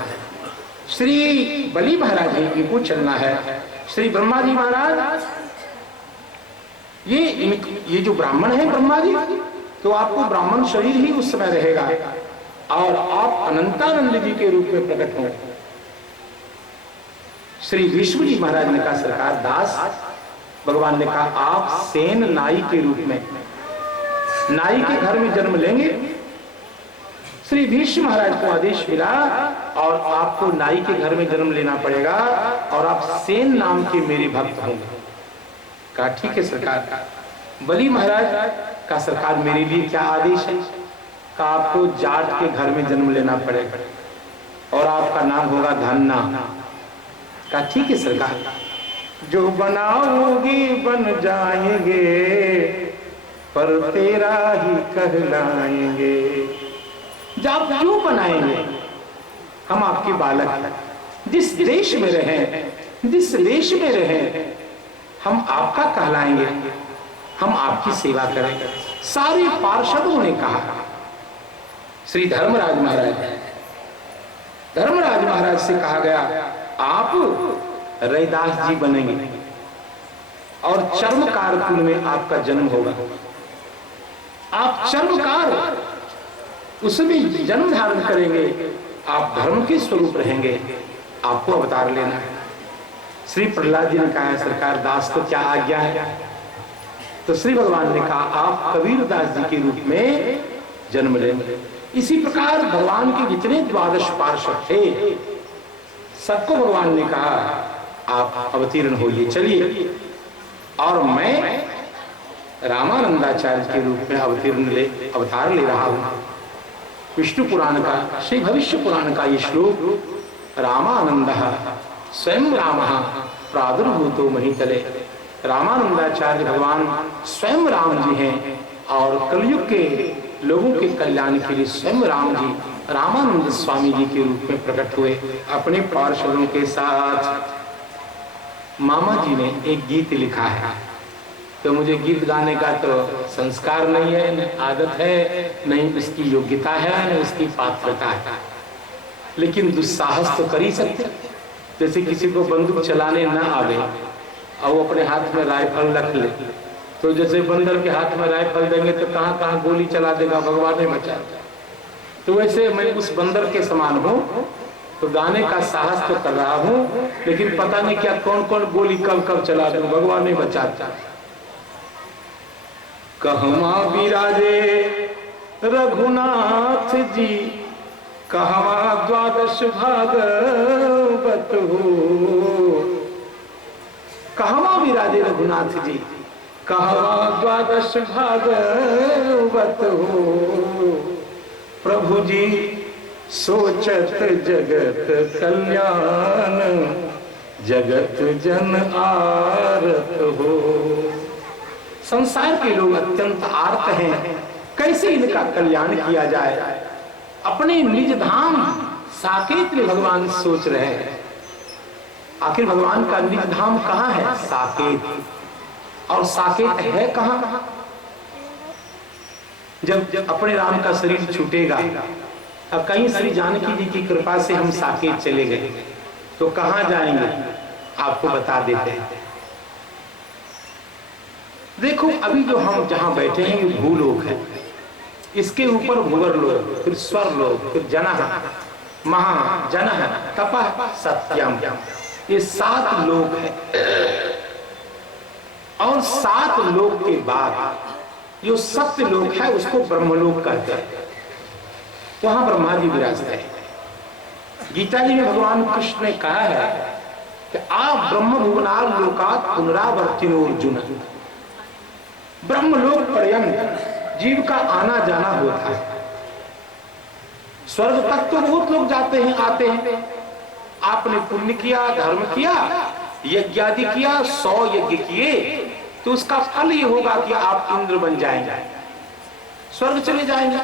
श्री बलि महाराज हैं इनको चलना है, श्री ब्रह्मा जी महाराज, ये जो ब्राह्मण है ब्रह्मा जी, तो आपको ब्राह्मण शरीर ही उस समय रहेगा और आप अनंतानंद जी के रूप में प्रकट होंगे। श्री विष्णु जी महाराज ने कहा, सरकार दास, भगवान ने कहा, आप सेन नाई के रूप में नाई के घर में जन्म लेंगे। श्री भीष्म महाराज को आदेश मिला और आपको नाई के घर में जन्म लेना पड़ेगा और आप सेन नाम के मेरे भक्त होंगे। कहा, ठीक है सरकार। बलि महाराज का, सरकार मेरे लिए क्या आदेश है? का आपको जाट के घर में जन्म लेना पड़ेगा और आपका नाम होगा धन्ना। कहा, ठीक है सरकार। जो बनाओगी बन जाएंगे पर तेरा ही कहलाएंगे। जब आप क्यों बनाएंगे? हम आपके बालक हैं। जिस देश में रहें, जिस देश में रहें, हम आपका कहलाएंगे, हम आपकी सेवा करेंगे। सारे पार्षदों ने कहा। श्री धर्मराज महाराज से कहा गया, आप रैदास जी बनेंगे और चर्मकार कुल में आपका जन्म होगा। आप चर्मकार उसमें जन्म धारण करेंगे, आप धर्म के स्वरूप रहेंगे, आपको अवतार लेना है। श्री प्रहलाद जी ने कहा, सरकार दास को क्या आज्ञा है? तो श्री भगवान ने कहा, आप कबीर दास जी के रूप में जन्म लेंगे। इसी प्रकार भगवान के जितने 12 पार्षद थे सबको भगवान ने कहा, आप अवतीर्ण होइए, चलिए। और मैं रामानंदाचार्य के रूप में अवतार ले रहा हूं। विष्णु पुराण का, श्री भविष्य पुराण का ये श्लोक, रामानंदः स्वयं रामः प्रादुर्भूतो महीतले। रामानंदाचार्य भगवान स्वयं राम जी हैं और कलयुग के लोगों के कल्याण के लिए स्वयं राम जी रामानंद स्वामी जी के रूप में प्रकट हुए अपने पार्षदों के साथ। मामा जी ने एक गीत लिखा है, तो मुझे गीत गाने का तो संस्कार नहीं है, न आदत है, नहीं उसकी योग्यता है, न उसकी पात्रता है, लेकिन दुस्साहस तो कर ही सकते। जैसे किसी को बंदूक चलाने ना आवे और वो अपने हाथ में राइफल रख ले, तो जैसे बंदर के हाथ में राइफल देंगे तो कहां कहां गोली चला देगा, भगवान ने बचा। तो वैसे मैं उस बंदर के समान हूं, तो गाने का साहस तो कर रहा हूं, लेकिन पता नहीं क्या कौन कौन गोली कब कब चला दूं, भगवान ने बचाता। कहवा विराजे रघुनाथ जी, कहवा 12 भागवत हो। कहवा विराजे रघुनाथ जी, कहवा 12 भागवत हो। प्रभु जी सोचत जगत कल्याण, जगत जन आरत हो। संसार के लोग अत्यंत आर्त हैं, कैसे इनका कल्याण किया जाए। अपने निज धाम साकेत में भगवान सोच रहे हैं। आखिर भगवान का निज धाम कहाँ है? साकेत। और साकेत है कहाँ? जब अपने राम का शरीर छूटेगा, अब कहीं श्री जानकी जी की कृपा से हम साकेत चले गए, तो कहाँ जाएंगे आपको बता देते हैं। देखो अभी जो हम जहां बैठे हैं ये भूलोक है, इसके ऊपर भूवर्लोक, फिर स्वर्लोक, फिर जनः, महाजनः, तपः, सत्यम। ये 7 लोक है, और 7 लोक के बाद जो सत्य लोक है उसको ब्रह्मलोक कहते हैं। वहां ब्रह्मा जी विराजते हैं। गीता जी में भगवान कृष्ण ने कहा है कि आप ब्रह्म भुवनाल लोकात पुनरावर्तिनो अर्जुन। ब्रह्मलोक पर्यंत जीव का आना जाना होता है। स्वर्ग तक तो बहुत लोग जाते हैं, आते हैं। आपने पुण्य किया, धर्म किया, यज्ञ आदि किया, 100 यज्ञ किए, तो उसका फल ये होगा कि आप इंद्र बन जाएंगे, स्वर्ग चले जाएंगे।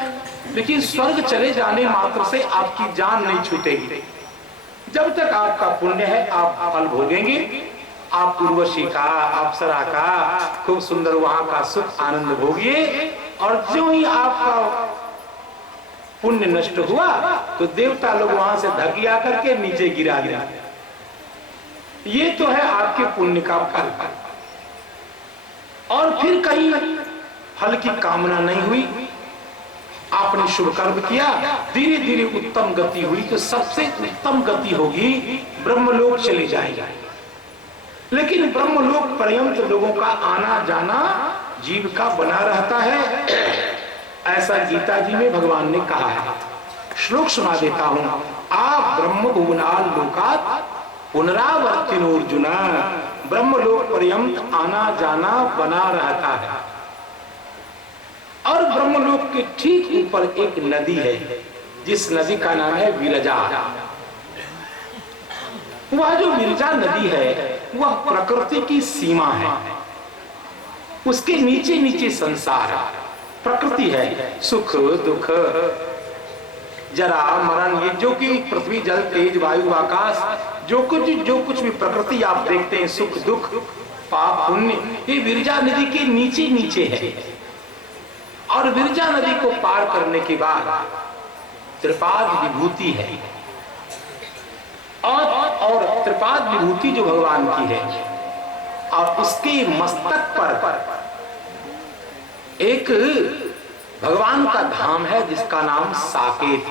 लेकिन स्वर्ग चले जाने मात्र से आपकी जान नहीं छूटेगी। जब तक आपका पुण्य है आप फल भोगेंगे। आप उर्वशी का, अप्सरा का खूब सुंदर वहां का सुख आनंद भोगिए, और जो ही आपका पुण्य नष्ट हुआ तो देवता लोग वहां से धकिया करके नीचे गिरा दिया। ये तो है आपके पुण्य का फल। और फिर कहीं फल की कामना नहीं हुई, आपने शुभ कर्म किया, धीरे धीरे उत्तम गति हुई, तो सबसे उत्तम गति होगी ब्रह्मलोक चले जाएगा। लेकिन ब्रह्मलोक पर्यंत लोगों का आना जाना जीव का बना रहता है। ऐसा गीता जी में भगवान ने कहा है। श्लोक सुना देता हूं। आप ब्रह्म भुवनाल लोकात पुनरावर्तिनो अर्जुन। ब्रह्मलोक पर्यंत आना जाना बना रहता है। और ब्रह्मलोक के ठीक ऊपर एक नदी है, जिस नदी का नाम है विरजा। वह जो विरजा नदी है वह प्रकृति की सीमा है। उसके नीचे नीचे संसार है, प्रकृति है, सुख दुख जरा मरण, ये जो कि पृथ्वी जल तेज वायु आकाश जो कुछ भी प्रकृति आप देखते हैं, सुख दुख पाप पुण्य, ये विरजा नदी के नीचे नीचे है। और विरजा नदी को पार करने के बाद त्रिपाद विभूति है। और त्रिपाद विभूति जो भगवान की है, और उसके मस्तक पर एक भगवान का धाम है जिसका नाम साकेत।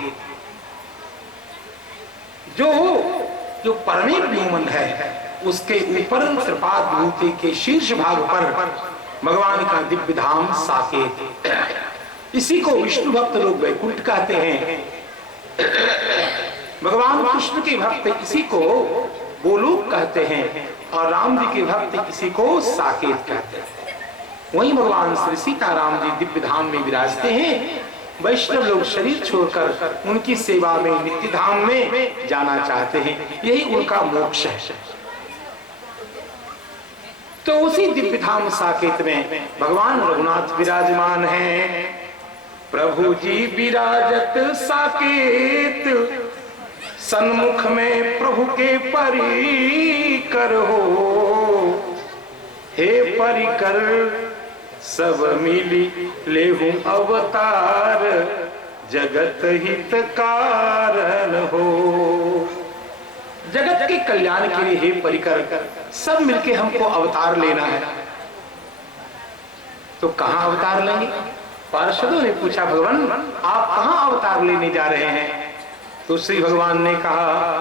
जो परमे व्योमन है उसके ऊपर त्रिपाद विभूति के शीर्ष भाग पर भगवान का दिव्य धाम साकेत। इसी को विष्णु भक्त लोग वैकुंठ कहते हैं। भगवान कृष्ण के भक्त इसी को गोलोक कहते हैं, और राम जी के भक्त इसी को साकेत कहते हैं। वहीं भगवान श्री सीताराम जी दिव्य धाम में विराजते हैं। वैष्णव लोग शरीर छोड़कर उनकी सेवा में नित्य धाम में जाना चाहते हैं, यही उनका मोक्ष है। तो उसी दिव्य धाम साकेत में भगवान रघुनाथ विराजमान हैं। प्रभु जी विराजत साकेत, सन्मुख में प्रभु के परिकर हो। हे परिकर सब मिली लेहूं अवतार, जगत हित कारण हो। जगत के कल्याण के लिए हे परिकर सब मिलके हमको अवतार लेना है। तो कहां अवतार लेंगे? पार्षदों ने पूछा, भगवान आप कहां अवतार लेने जा रहे हैं? तो श्री भगवान ने कहा,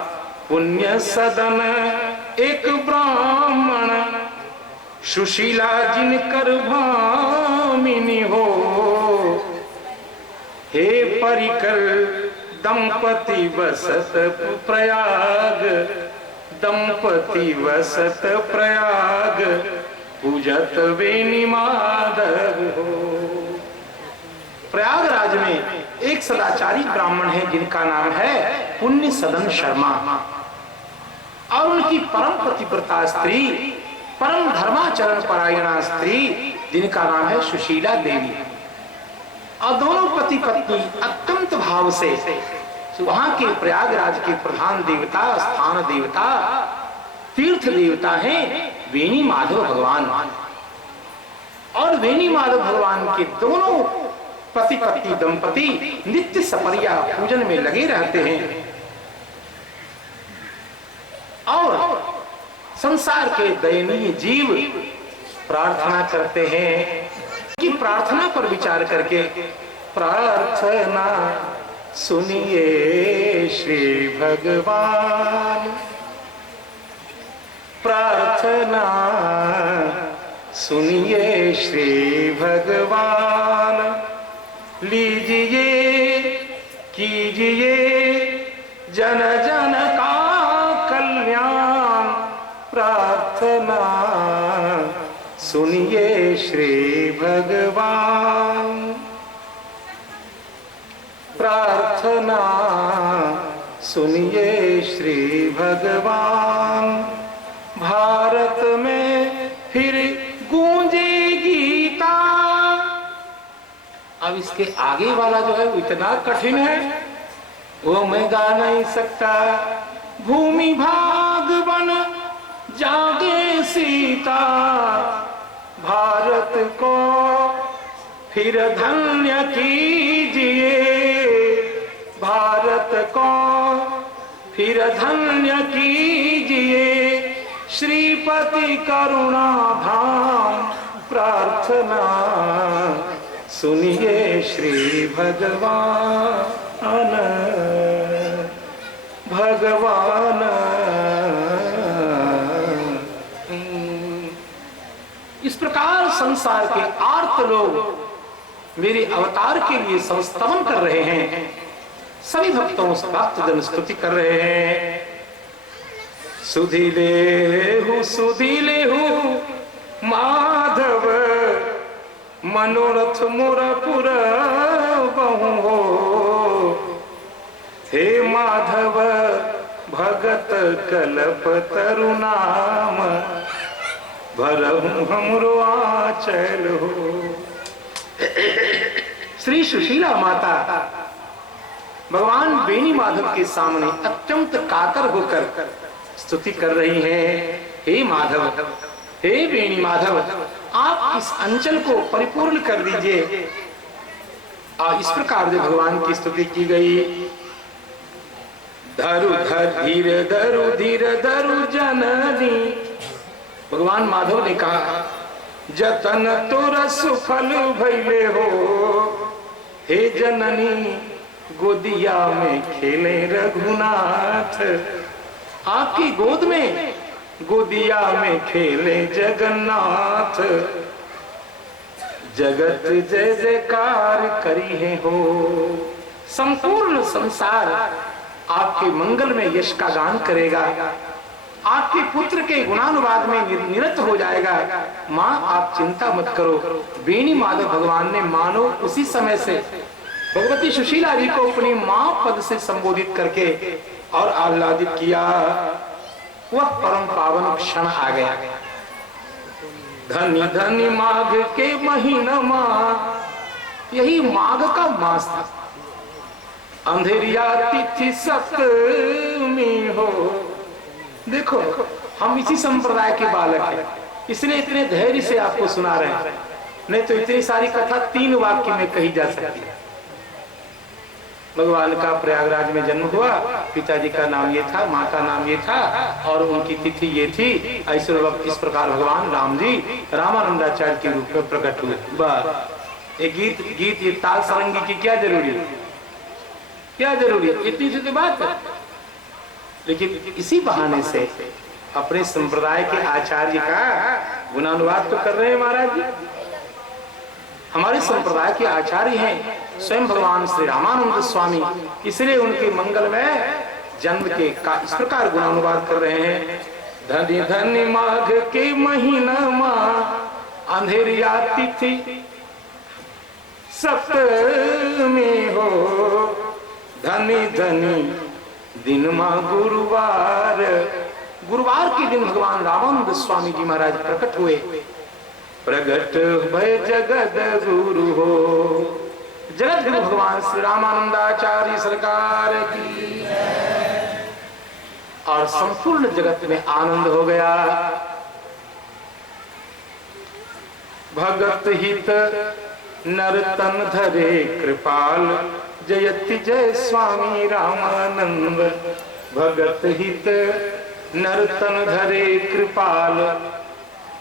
पुण्य सदन एक ब्राह्मण, सुशीला जिनकर भामिनी हो। हे परिकर दंपति वसत प्रयाग, दंपति वसत प्रयाग, पूजत वेणी माधव हो। प्रयागराज में एक सदाचारी ब्राह्मण है जिनका नाम है पुण्य सदन शर्मा, और उनकी परम पतिव्रता स्त्री, परम धर्माचरण परायणा स्त्री जिनका नाम है सुशीला देवी। और दोनों पति पत्नी अत्यंत भाव से वहां के प्रयागराज के प्रधान देवता, स्थान देवता, तीर्थ देवता हैं वेणी माधव भगवान। और वेणी माधव भगवान के दोनों पति पत्नी दंपति नित्य सपरिया पूजन में लगे रहते हैं। और संसार के दयनीय जीव प्रार्थना करते हैं कि प्रार्थना पर विचार करके, प्रार्थना सुनिए श्री भगवान, प्रार्थना सुनिए श्री भगवान, लीजिए कीजिए जन जन का कल्याण। प्रार्थना सुनिए श्री भगवान, प्रार्थना सुनिए श्री भगवान। भारत में फिर गूंजे गीता। अब इसके आगे वाला जो है वो इतना कठिन है, वो मैं गा नहीं सकता। भूमि भाग बन जागे सीता, भारत को फिर धन्य कीजिए, भारत को फिर धन्य कीजिए। श्रीपति करुणा धाम, प्रार्थना सुनिए श्री भगवान, भगवान। इस प्रकार संसार के आर्त लोग मेरे अवतार के लिए संस्तवन कर रहे हैं। सभी भक्तों से भक्तजन स्तुति कर रहे हैं। सुधीले हूँ माधव, मनोरथ मोरा पूरा बहु हो। हे माधव भगत कल्प तरुनाम, भरहु हमरो आचल हो। श्री सुशीला माता भगवान बेनी माधव के सामने अत्यंत कातर होकर स्तुति कर रही हैं। हे माधव, हे बेनी माधव, आप इस अंचल को परिपूर्ण कर दीजिए। और इस प्रकार से भगवान की स्तुति की गई। धरु धर धीर धरु धीर धरु जननी, भगवान माधव ने कहा जतन तोर सुफल भइले हो। हे जननी गोदिया में खेले रघुनाथ, आपकी गोद में गोदिया में खेले जगन्नाथ। जगत जय जयकार करी है हो, संपूर्ण संसार आपके मंगल में यश का गान करेगा। आपके पुत्र के गुणानुवाद में निरत हो जाएगा। माँ आप चिंता मत करो। बेनी माधव भगवान ने मानो उसी समय से भगवती सुशीला जी को अपनी माँ पद से संबोधित करके और आह्लादित किया। वह परम पावन क्षण आ गया। धनी धनी माघ के महीना माँ, यही माघ का मास था। अंधेरिया तिथि सप्तमी हो। देखो हम इसी संप्रदाय के बालक हैं, इसलिए इतने धैर्य से आपको सुना रहे हैं। नहीं तो इतनी सारी कथा 3 वाक्य में कही जा सकती है। भगवान का प्रयागराज में जन्म हुआ, पिताजी का नाम ये था, माँ का नाम ये था और उनकी तिथि ये थी। ऐसे वक्त इस प्रकार भगवान राम जी रामानंदाचार्य के रूप में प्रकट हुए। बस ये गीत ये ताल सरंगी की क्या जरूरी है, क्या जरूरी है, इतनी सी बात है। लेकिन इसी बहाने से अपने संप्रदाय के आचार्य का गुणानुवाद तो कर रहे हैं महाराज जी। हमारे संप्रदाय के आचार्य हैं स्वयं भगवान श्री रामानंद स्वामी, इसलिए उनके मंगल में जन्म के का इस प्रकार गुणानुवाद कर रहे हैं। धनी धनी माघ के महीना माँ, अंधेरिया तिथि सप्तमी हो। धनी धनी दिन माँ गुरुवार, गुरुवार के दिन भगवान रामानंद स्वामी जी महाराज प्रकट हुए। प्रगट भय जगत गुरु हो। जगत गुरु भगवान श्री रामानंदाचार्य सरकार की। और संपूर्ण जगत में आनंद हो गया। भगत हित नरतन धरे कृपाल, जयति जय स्वामी रामानंद। भगत हित नरतन धरे कृपाल,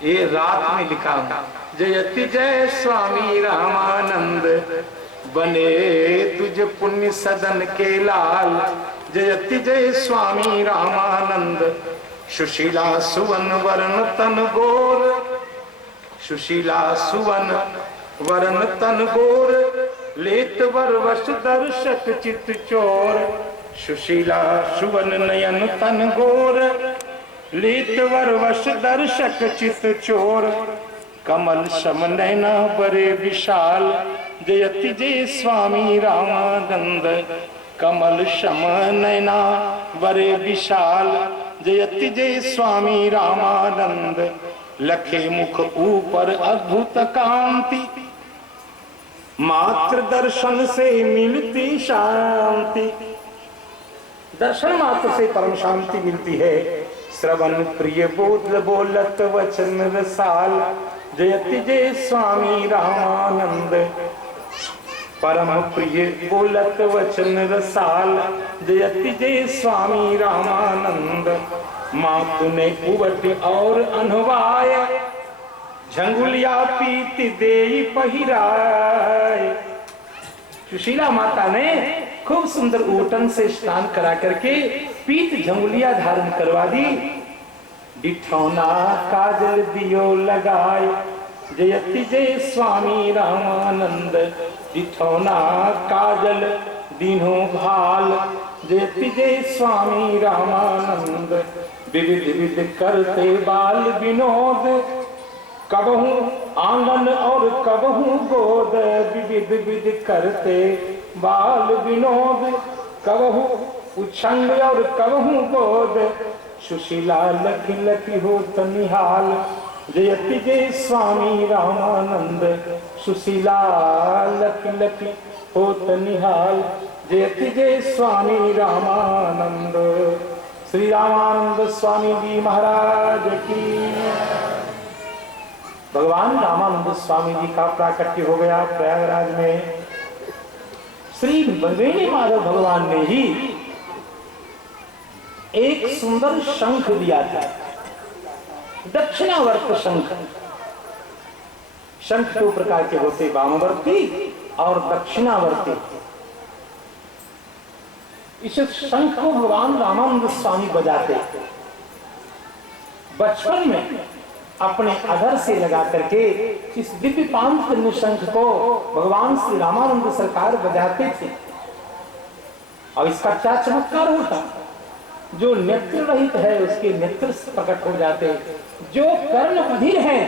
ये रात में लिखा जयति जय स्वामी रामानंद। बने तुझ पुण्य सदन के लाल, जयति जय स्वामी रामानंद। सुशीला सुवन वरण तन गोर, सुशीला सुवन वरण तन गोर, लेत वर वश दर्शक चित चोर। सुशीला सुवन नयन तन गोर, लेत वर वश दर्शक चित चोर। कमल सम नैना बरे विशाल, जयति जय स्वामी रामानंद। कमल सम नैना बरे विशाल, जयति जय स्वामी रामानंद। लखे मुख ऊपर अद्भुत कांति, मात्र दर्शन से मिलती शांति। दर्शन मात्र से परम शांति मिलती है। श्रवण प्रिय बोध बोलत वचन रसाल, जयति जय स्वामी रामानंद। परम प्रिय बोलत वचन रसाल, जयति जय स्वामी रामानंद। मातु ने उवट और अनवाय, झंगुलिया पीति देई पहिराय। सुशीला माता ने खूब सुंदर ऊटन से स्नान करा करके पीत झंगुलिया धारण करवा दी। बिठौना काजल दियो लगाए, जयति जय स्वामी रामानंद। बिठौना काजल दीनो भाल, जयति जय स्वामी रामानंद। विविध विविध करते बाल विनोद, कबहू आंगन और कबहू गोद। विविध विविध करते बाल विनोद, कबहू उछंग और कबहू गोद। सुशीला लखी लखी होत निहाल, जयति जय स्वामी रामानंद। सुशीला लखी लखी होत निहाल, जयति जय स्वामी रामानंद। श्री रामानंद स्वामी जी महाराज की। भगवान रामानंद स्वामी जी का प्राकट्य हो गया प्रयागराज में। श्री वेणी माधव भगवान ने ही एक सुंदर शंख दिया था, दक्षिणावर्त शंख। शंख दो प्रकार के होते, वामवर्ती और दक्षिणावर्ती। इस शंख को भगवान रामानंद स्वामी बजाते। बचपन में अपने अधर से लगा करके इस दिव्य पांच शंख को भगवान श्री रामानंद सरकार बजाते थे। और इसका क्या चमत्कार होता, जो नेत्र रहित है उसके नेत्र प्रकट हो जाते, जो कर्ण बधिर है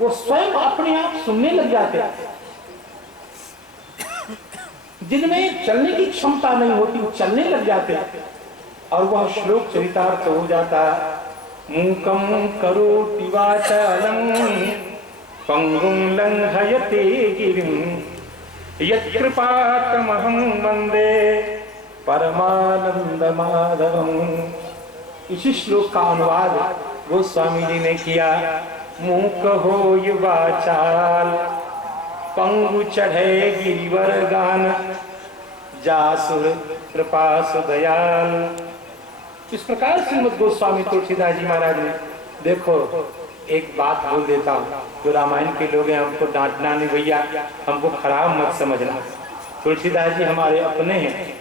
वो स्वयं अपने आप सुनने लग जाते, जिनमें चलने की क्षमता नहीं होती चलने लग जाते। और वह श्लोक चरितार्थ हो जाता। मूकं करोति वाचालं, पंगुं लंघयते गिरिं, यत्कृपातमहं वन्दे परमानंद माधवम। इसी श्लोक का अनुवाद गोस्वामी जी ने किया। मूक हो युवाचाल, पंगु चढ़े गिरिवर गान, जासुर कृपा सुदयाल। इस प्रकार श्रीमद् गोस्वामी तुलसीदास जी महाराज ने, देखो एक बात बोल देता हूँ, जो रामायण के लोग हैं हमको डांटना नहीं भैया, हमको खराब मत समझना। तुलसीदास जी हमारे अपने हैं।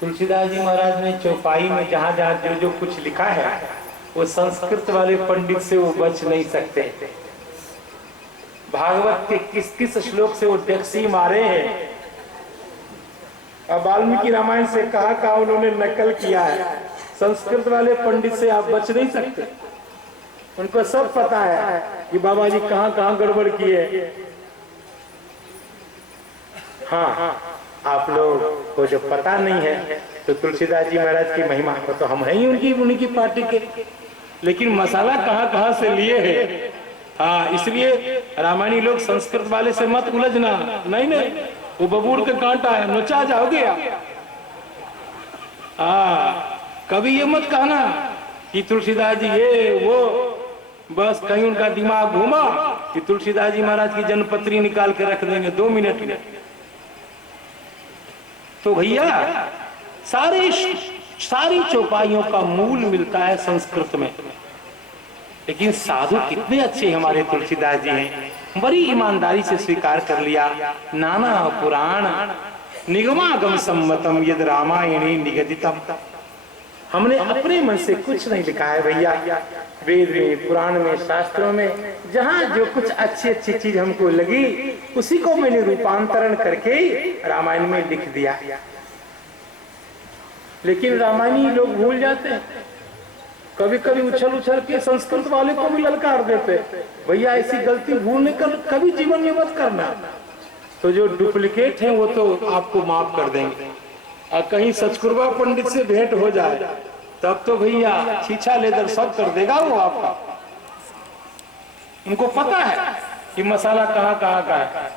तुलसीदास जी महाराज ने चौपाई में जहाँ जहाँ जो जो कुछ लिखा है वो संस्कृत वाले पंडित से वो बच नहीं सकते। भागवत के किस किस श्लोक से वो टैक्सी मारे हैं। अब वाल्मीकि रामायण से कहा उन्होंने नकल किया है। संस्कृत वाले पंडित से आप बच नहीं सकते। उनको सब पता है कि बाबा जी कहाँ कहाँ गड़बड़ किए। हाँ, आप लोग को जो पता नहीं है तो तुलसीदास जी महाराज की महिमा को तो हम हैं ही उनकी पार्टी के, लेकिन मसाला कहाँ कहाँ से लिए हैं। हाँ, इसलिए रामायणी लोग संस्कृत वाले से मत उलझना। नहीं नहीं, वो बबूर का कांटा है, नोचा जाओगे आप। हाँ, कभी ये मत कहना कि तुलसीदास जी ये वो, बस कहीं उनका दिमाग घूमा कि तुलसीदास जी महाराज की जन्मपत्री निकाल के रख देंगे 2 मिनट में। तो भैया सारी चौपाइयों का मूल मिलता है संस्कृत में। लेकिन साधु कितने अच्छे हमारे तुलसीदास जी हैं, बड़ी ईमानदारी से स्वीकार कर लिया। नाना पुराण निगमागम सम्मतम यद रामायणे निगदितम। हमने अपने मन से कुछ नहीं लिखा है भैया। वेद में, पुराण में, शास्त्रों में जहाँ जो कुछ अच्छी अच्छी चीज हमको लगी उसी को मैंने रूपांतरण करके रामायण में लिख दिया। लेकिन रामायणी लोग भूल जाते हैं, कभी कभी उछल उछल के संस्कृत वाले को भी ललकार देते, भैया ऐसी गलती भूल नहीं कर, कभी जीवन में मत करना। तो जो डुप्लीकेट है वो तो आपको माफ कर देंगे, और कहीं सचकुरबा पंडित से भेंट हो जाए तब तो भैया छीछा लेदर सब कर देगा वो आपका। उनको पता है कि मसाला कहाँ कहाँ का है।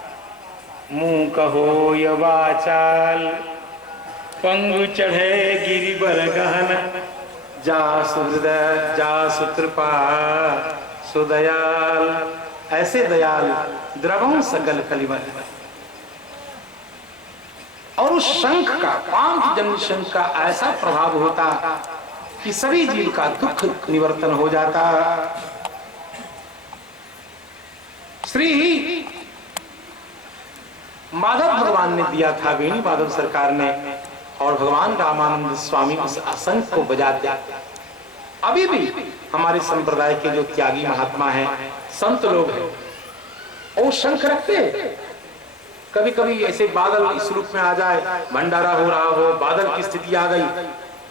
मुंह कहो या वाचाल, पंगु चढ़े गिरिबर गहन, जा सुहृदय जा सुकृपा सुदयाल। ऐसे दयाल द्रवों सकल कलिमल। और उस शंख का, पांचजन्य शंख का ऐसा प्रभाव होता कि सभी जीव का दुख निवर्तन हो जाता। श्री माधव भगवान ने दिया था, वेणी माधव सरकार ने, और भगवान रामानंद स्वामी उस शंख को बजाते। अभी भी हमारे संप्रदाय के जो त्यागी महात्मा हैं, संत लोग हैं, वो शंख रखते हैं। कभी कभी ऐसे बादल इस रूप में आ जाए, भंडारा हो रहा हो, बादल की स्थिति आ गई,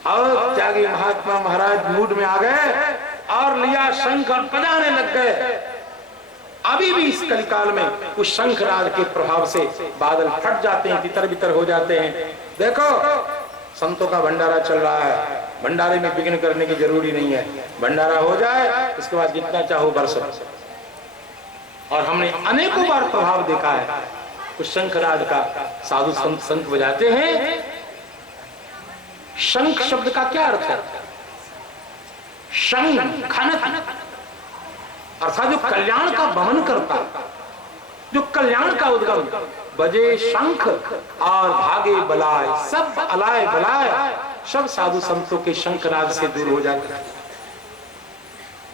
और त्यागी महात्मा महाराज मूड में आ गए और लिया शंख और बजाने लग गए। अभी भी इस कलिकाल में उस शंख राग के प्रभाव से बादल फट जाते हैं, तितर बितर हो जाते हैं। देखो संतों का भंडारा चल रहा है, भंडारे में विघ्न करने की जरूरी नहीं है, भंडारा हो जाए उसके बाद जितना चाहो बरसो। और हमने अनेकों बार प्रभाव देखा है उस शंख राग का। साधु संत शंख बजाते हैं। शंख शब्द का क्या अर्थ है? शंख अर्थात जो कल्याण का वमन करता, जो कल्याण का उद्गम। बजे शंख और भागे बलाय, सब अलाय बलाय सब साधु संतों के शंख राग से दूर हो जाते।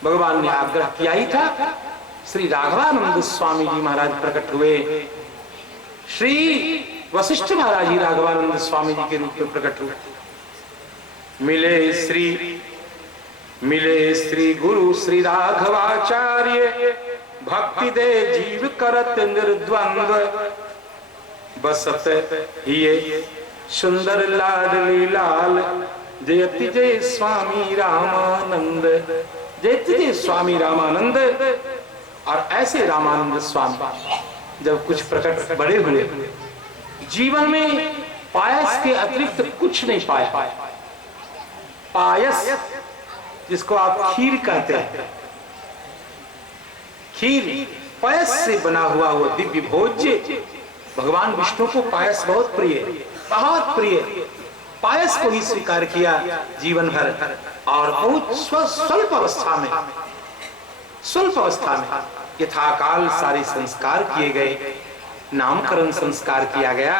भगवान ने आग्रह किया ही था। श्री राघवानंद स्वामी जी महाराज प्रकट हुए, श्री वशिष्ठ महाराज जी राघवानंद स्वामी जी के रूप में प्रकट हुए। मिले श्री गुरु श्री राघवाचार्य, भक्ति दे जीव करत निर्द्वंद्व, बसत हिये सुंदर लाडली लाल, जयति जय स्वामी रामानंद। जयति जय स्वामी रामानंद। और ऐसे रामानंद स्वामी जब कुछ प्रकट बड़े हुए, जीवन में पायस के अतिरिक्त कुछ नहीं पाया। पायस जिसको आप खीर कहते हैं, खीर पायस से बना हुआ वो दिव्य भोज्य। भगवान विष्णु को पायस बहुत प्रिय, बहुत प्रिय। पायस को ही स्वीकार किया जीवन भर, और बहुत स्वल्प अवस्था में यथाकाल सारे संस्कार किए गए। नामकरण संस्कार किया गया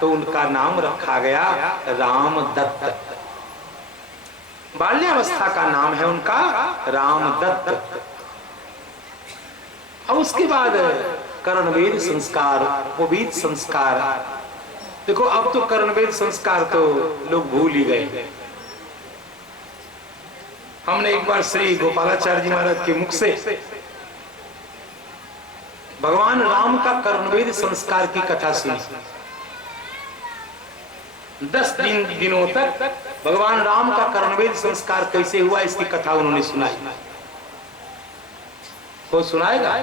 तो उनका नाम रखा गया रामदत्त। बाल्यावस्था का नाम है उनका रामदत्त। और उसके बाद कर्णवेद संस्कार, उपवेद संस्कार। देखो अब तो कर्णवेद संस्कार तो लोग भूल ही गए। हमने एक बार श्री गोपालाचार्य जी महाराज के मुख से भगवान राम का कर्णवेद संस्कार की कथा सुनी। 10 दिनों तक भगवान राम का कर्णवेद संस्कार कैसे हुआ इसकी कथा उन्होंने सुनाई। वो सुनाएगा?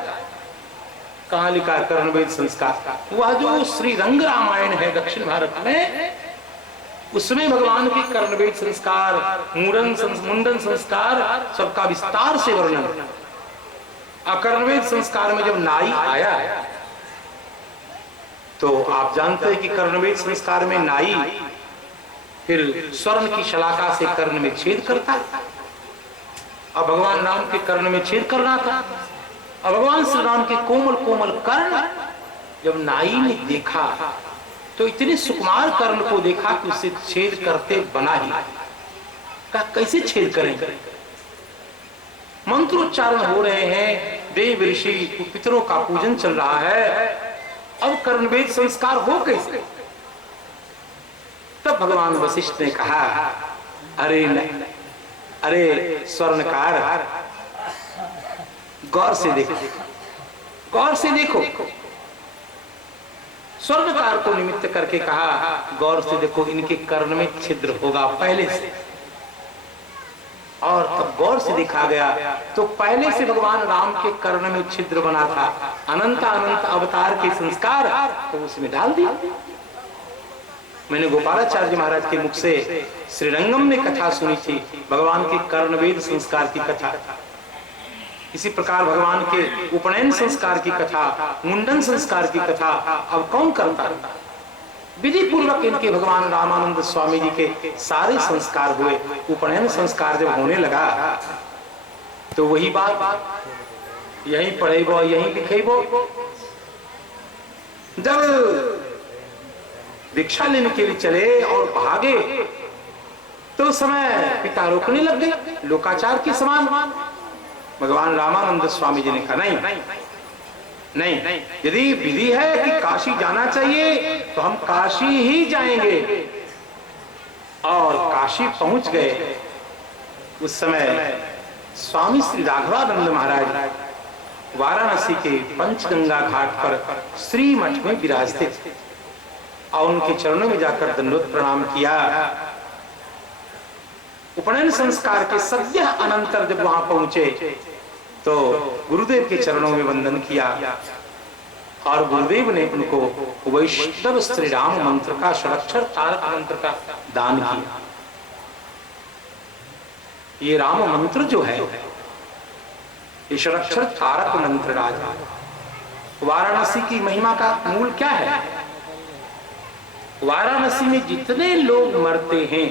कहाँ लिखा है कर्णवेद संस्कार? वह जो श्री रंग रामायण है दक्षिण भारत में, उसमें भगवान के कर्णवेद संस्कार, मुंडन संस्कार सबका विस्तार से वर्णन। कर्णवेद संस्कार में जब नाई आया तो आप जानते हैं कि कर्णवेद संस्कार में नाई फिर स्वर्ण की शलाका से कर्ण में छेद करता है। अब भगवान राम के कर्ण में छेद करना था। अब भगवान श्री राम के कोमल कोमल कर्ण जब नाई ने देखा तो इतने सुकुमार कर्ण को देखा कि उसे छेद करते बना ही। कहा कैसे छेद करेंगे? मंत्रोच्चारण हो रहे हैं, देव ऋषि पितरों का पूजन चल रहा है, अब कर्णवेद संस्कार हो कैसे? तब भगवान वशिष्ठ ने कहा अरे नहीं, अरे स्वर्णकार गौर से देखो, गौर से देखो। स्वर्णकार को निमित्त करके कहा गौर से देखो, इनके कर्ण में छिद्र होगा पहले से। और तब गौर से देखा गया तो पहले से भगवान राम के कर्ण में छिद्र बना था। अनंत अनंत अवतार के संस्कार तो उसमें डाल दिया। मैंने गोपालाचार्य महाराज के मुख से श्रीरंगम में कथा सुनी थी, भगवान के कर्णवेद संस्कार की कथा। इसी प्रकार भगवान के उपनयन संस्कार की कथा, मुंडन संस्कार की कथा अब कौन करता है? विधि पूर्वक इनके भगवान रामानंद स्वामी जी के सारे संस्कार हुए। उपनयन संस्कार जब होने लगा तो वही बात, यहीं पढ़ेबो यहीं लिखेबो। जब दीक्षा लेने के लिए चले और भागे तो उस समय पिता रोकने लग गए, लोकाचार के समान। भगवान रामानंद स्वामी जी ने कहा नहीं, यदि विधि है कि काशी जाना चाहिए तो हम काशी ही जाएंगे। और काशी पहुंच गए। उस समय स्वामी श्री राघवानंद महाराज वाराणसी के पंचगंगा घाट पर श्री मठ में विराजते थे और उनके चरणों में जाकर दंडवत प्रणाम किया। उपनयन संस्कार के सद्य अनंतर जब वहां पहुंचे तो गुरुदेव के चरणों में वंदन किया और गुरुदेव ने उनको वैष्णव श्री राम मंत्र का, षडाक्षर तारक मंत्र का दान किया। ये राम मंत्र जो है, ये षडाक्षर तारक मंत्र राजा। वाराणसी की महिमा का मूल क्या है? वाराणसी में जितने लोग मरते हैं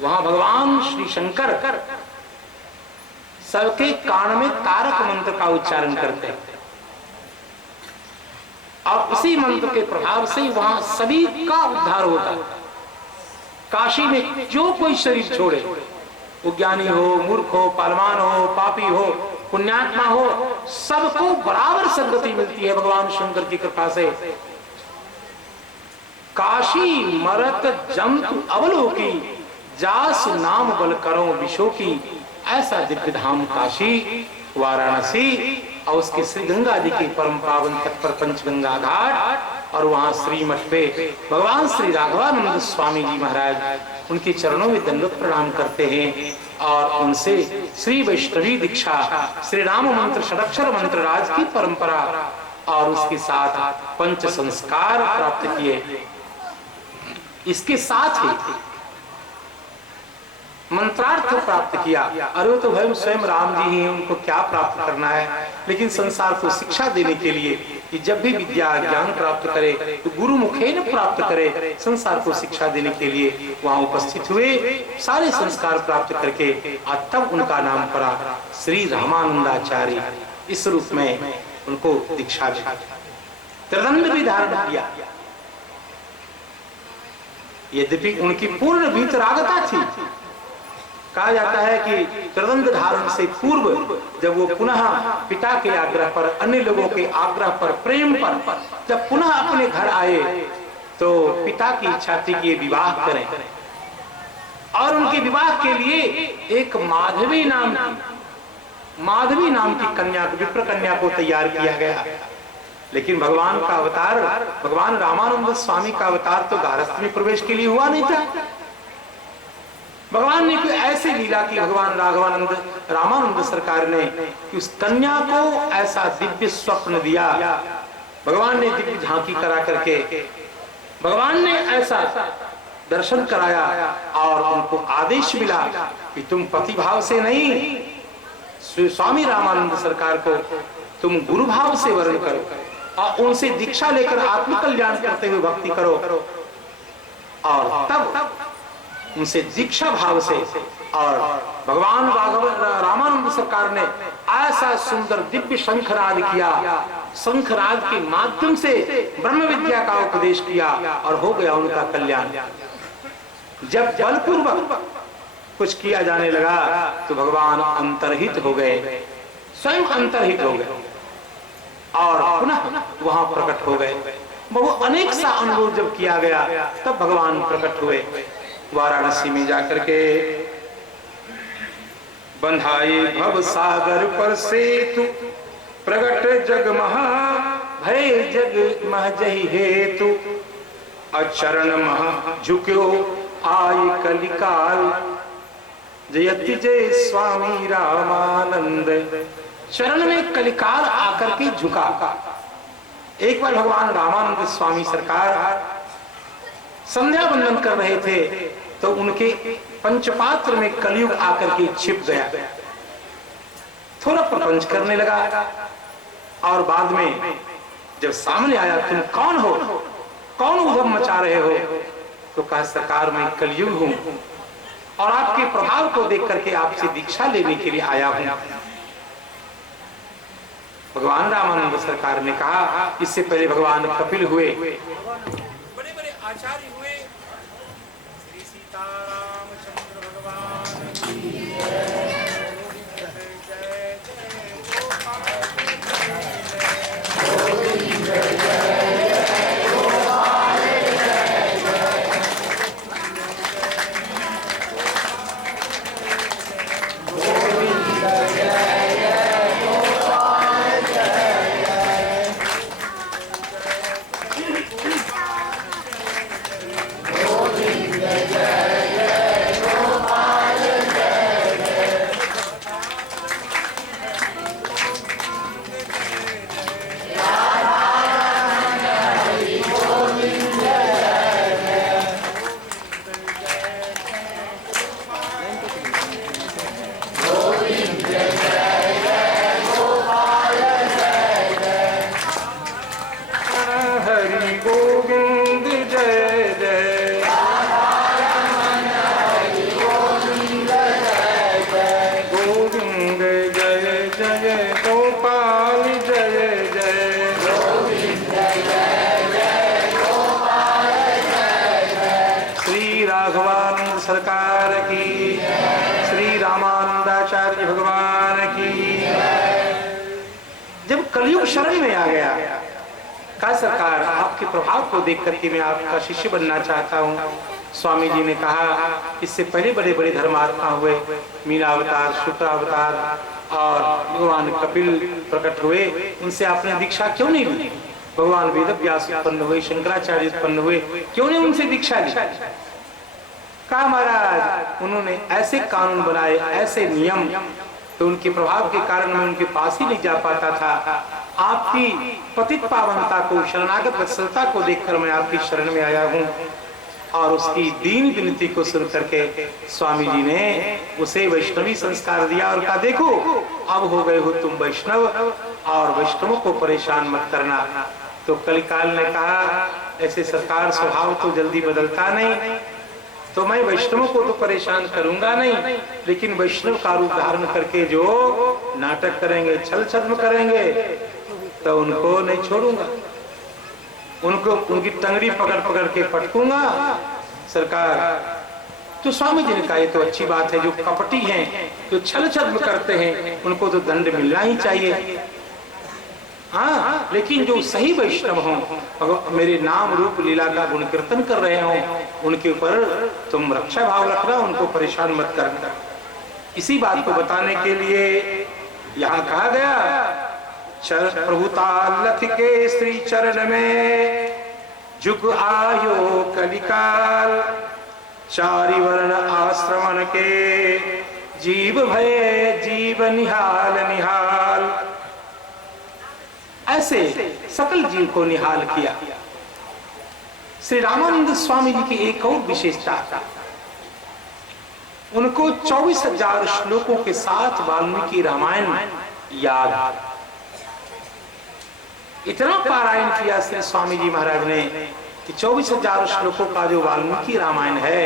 वहां भगवान श्री शंकर सबके कान में तारक मंत्र का उच्चारण करते हैं और उसी मंत्र के प्रभाव से वहां सभी का उद्धार होता है। काशी में जो कोई शरीर छोड़े, वो ज्ञानी हो, मूर्ख हो, पालवान हो, पापी हो, पुण्यात्मा हो, सबको बराबर सद्गति मिलती है भगवान शंकर की कृपा से। काशी मरत जंतु अवलोकी, जास नाम बल करो विशो की। ऐसा दिव्य धाम काशी, वाराणसी और उसके श्री गंगा जी के परम पावन तट पर पंचगंगा घाट और वहां श्री मठ पे भगवान श्री राघवानंद स्वामी जी महाराज उनके चरणों में दंडवत प्रणाम करते हैं और उनसे श्री वैष्णवी दीक्षा, श्री राम मंत्र, षडाक्षर मंत्र राज की परंपरा और उसके साथ पंच संस्कार प्राप्त किए। इसके साथ ही मंत्रार्थ प्राप्त किया। अरे तो भाई स्वयं राम जी ही हैं, उनको क्या प्राप्त करना है, लेकिन संसार को शिक्षा देने के लिए कि जब भी विद्या ज्ञान प्राप्त करे तो गुरु मुखेन प्राप्त करे। संसार को शिक्षा देने के लिए वहां उपस्थित हुए, सारे संस्कार प्राप्त करके तब उनका नाम पड़ा श्री रामानंदाचार्य। इस रूप में उनको दीक्षा दी, त्रिदंड भी धारण किया। यद्यपि उनकी पूर्ण वीतरागता थी। कहा जाता है कि त्रिदंड धारण से पूर्व जब वो पुनः पिता के आग्रह पर, अन्य लोगों के आग्रह पर, प्रेम पर जब पुनः अपने घर आए तो पिता की इच्छा थी कि विवाह करें और उनके विवाह के लिए एक माधवी नाम की कन्या, विप्र कन्या को तैयार किया गया। लेकिन भगवान का अवतार, भगवान रामानंद स्वामी का अवतार तो गारस्थ में प्रवेश के लिए हुआ नहीं था। भगवान ने कोई ऐसी लीला की, भगवान रामानंद सरकार ने कि उस कन्या को ऐसा दिव्य स्वप्न दिया। भगवान ने दिव्य झांकी करा करके भगवान ने ऐसा दर्शन कराया और उनको आदेश मिला कि तुम पतिभाव से नहीं, स्वामी रामानंद सरकार को तुम गुरु भाव से वर्ण करो और उनसे दीक्षा लेकर आत्मकल्याण करते हुए भक्ति करो। और तब उनसे दीक्षा भाव से और भगवान रामानंद सरकार ने ऐसा सुंदर दिव्य शंखराग किया। शंखराग के माध्यम से ब्रह्म विद्या का उपदेश किया और हो गया उनका कल्याण। जब बलपूर्वक कुछ किया जाने लगा तो भगवान अंतर्हित हो गए, स्वयं अंतर्हित हो गए और पुनः वहां प्रकट हो गए। बहुत अनेक सा अनुभव जब किया गया तब भगवान प्रकट हुए। वाराणसी में जाकर के बंधाए भव सागर पर सेतु, प्रगट जग महा भय जग मह जहि हेतु, अचरण महा झुक्यो आय कलिकाल, जयति जय स्वामी रामानंद। चरण में कलिकाल आकर के झुका। एक बार भगवान रामानंद स्वामी सरकार संध्या वंदन कर रहे थे तो उनके पंचपात्र में कलयुग आकर के छिप गया, थोड़ा प्रपंच करने लगा और बाद में जब सामने आया तुम कौन हो, कौन उधम मचा रहे हो, तो कहा सरकार मैं कलयुग हूं और आपके प्रभाव को देख करके आपसे दीक्षा लेने के लिए आया हूं। भगवान रामानंद सरकार ने कहा, इससे पहले भगवान कपिल हुए, बड़े बड़े आचार्य हुए, श्री सीतारामचंद्र भगवान की जय। सरकार की, श्री रामानंदाचार्य भगवान की। जब कलयुग शरण में आ गया, कहा सरकार आपके प्रभाव को देख करके मैं आपका शिष्य बनना चाहता हूँ। स्वामी जी ने कहा इससे पहले बड़े बड़े धर्मात्मा हुए, मीना अवतार, शुक्र अवतार और भगवान कपिल प्रकट हुए, उनसे आपने दीक्षा क्यों नहीं ली? भगवान वेदव्यास उत्पन्न हुए, शंकराचार्य उत्पन्न हुए, क्यों नहीं उनसे दीक्षा ली? कहा महाराज उन्होंने ऐसे कानून बनाए, ऐसे नियम, तो उनके प्रभाव के कारण मैं उनके पास ही नहीं जा पाता था। आपकी पतित पावनता को, शरणागत वत्सलता को देखकर मैं आपकी शरण में आया हूँ। और उसकी दीन विनती को सुन करके स्वामी जी ने उसे वैष्णवी संस्कार दिया और कहा देखो अब हो गए हो तुम वैष्णव और वैष्णवों को परेशान मत करना। तो कलिकाल ने कहा ऐसे सरकार स्वभाव तो जल्दी बदलता नहीं, तो मैं वैष्णवों को तो परेशान करूंगा नहीं, लेकिन वैष्णव का रूप धारण करके जो नाटक करेंगे, छल छद्म करेंगे, तो उनको नहीं छोड़ूंगा, उनको उनकी टंगड़ी पकड़ पकड़ के पटकूंगा सरकार। तो स्वामी जी ने कहा ये तो अच्छी बात है, जो कपटी हैं, जो छल छद्म करते हैं, उनको तो दंड मिलना ही चाहिए। हाँ, लेकिन जो सही वैष्णव हों, मेरे नाम रूप लीला का गुण कीर्तन कर रहे हों, उनके ऊपर तुम रक्षा भाव रखना, उनको परेशान मत करना। इसी बात को बताने के लिए यहाँ कहा गया प्रभुता लथ के श्री चरण में जुग आयो कलिकाल, चारि वर्ण आश्रमण के जीव भय जीव निहाल निहाल। ऐसे सकल जीव को निहाल किया। श्री रामानंद स्वामी जी की एक और विशेषता था, उनको 24,000 श्लोकों के साथ वाल्मीकि रामायण याद। इतना पारायण किया श्री स्वामी जी महाराज ने कि 24,000 श्लोकों का जो वाल्मीकि रामायण है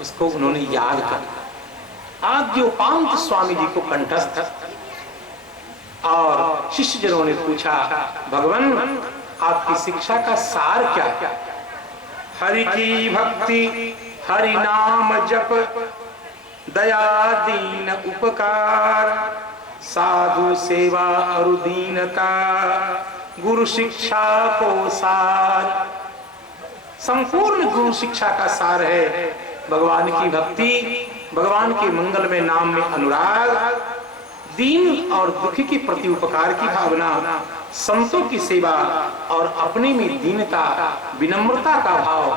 उसको उन्होंने याद कर आज जो पांच स्वामी जी को कंठस्थ। और शिष्य जनों ने पूछा भगवान आपकी शिक्षा का सार क्या क्या? हरि की भक्ति, हरि नाम जप, दया दीन उपकार, साधु सेवा और दीनता, गुरु शिक्षा को सार। संपूर्ण गुरु शिक्षा का सार है भगवान की भक्ति, भगवान के मंगल में नाम में अनुराग, दीन और दुखी के प्रति उपकार की भावना, संतों की सेवा और अपने में दीनता विनम्रता का भाव,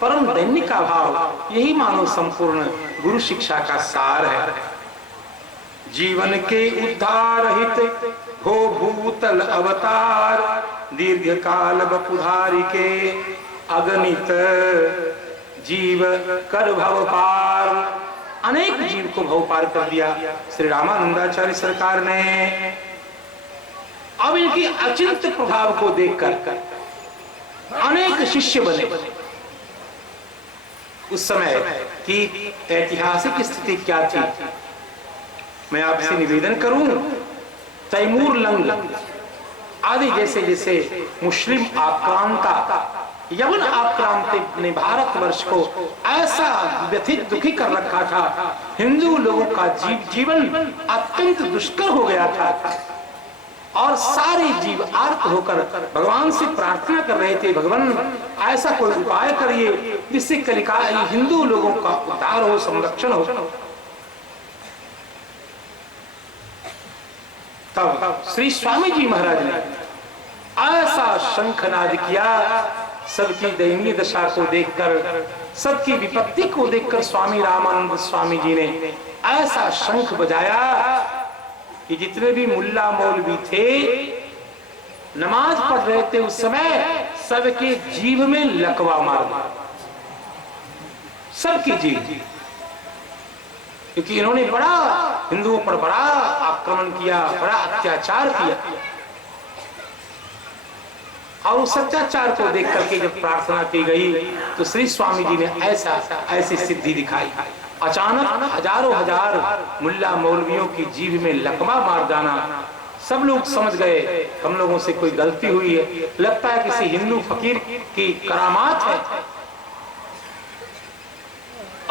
परम दैन्य का भाव, यही मानो संपूर्ण गुरु शिक्षा का सार है। जीवन के उद्धार हित हो भूतल अवतार, दीर्घ काल बपुधारी के अगणित जीव कर भव पार। अनेक जीव को भव पार कर दिया श्री रामानंदाचार्य सरकार ने। अब इनकी अचिंत्य प्रभाव को देखकर अनेक शिष्य बने। उस समय की ऐतिहासिक स्थिति क्या थी, मैं आपसे निवेदन करूं। तैमूर लंग आदि जैसे जैसे मुस्लिम आक्रांता, यवन आक्रांत ने भारतवर्ष को ऐसा व्यथित दुखी कर रखा था, हिंदू लोगों का जीवन अत्यंत दुष्कर हो गया था और सारे जीव आर्त होकर भगवान से प्रार्थना कर रहे थे, भगवान ऐसा कोई उपाय करिए जिससे कलिका हिंदू लोगों का उद्धार हो, संरक्षण हो। तब श्री स्वामी जी महाराज ने ऐसा शंखनाद किया। सबकी दयनीय दशा को देखकर, सबकी विपत्ति को देखकर स्वामी रामानंद स्वामी जी ने ऐसा शंख बजाया कि जितने भी मुल्ला मौलवी थे नमाज पढ़ रहे थे उस समय, सबके जीभ में लकवा मार दिया, सबकी जीभ, क्योंकि इन्होंने बड़ा हिंदुओं पर बड़ा आक्रमण किया, बड़ा अत्याचार किया। और उस अत्याचार को देख करके जब प्रार्थना की गई तो श्री स्वामी जी ने ऐसी सिद्धि दिखाई। अचानक हजारों हजार मुल्ला मौलवियों की जीभ में लकवा मार जाना। सब लोग समझ गए हम लोगों से कोई गलती हुई है, लगता है किसी हिंदू फकीर की करामात है।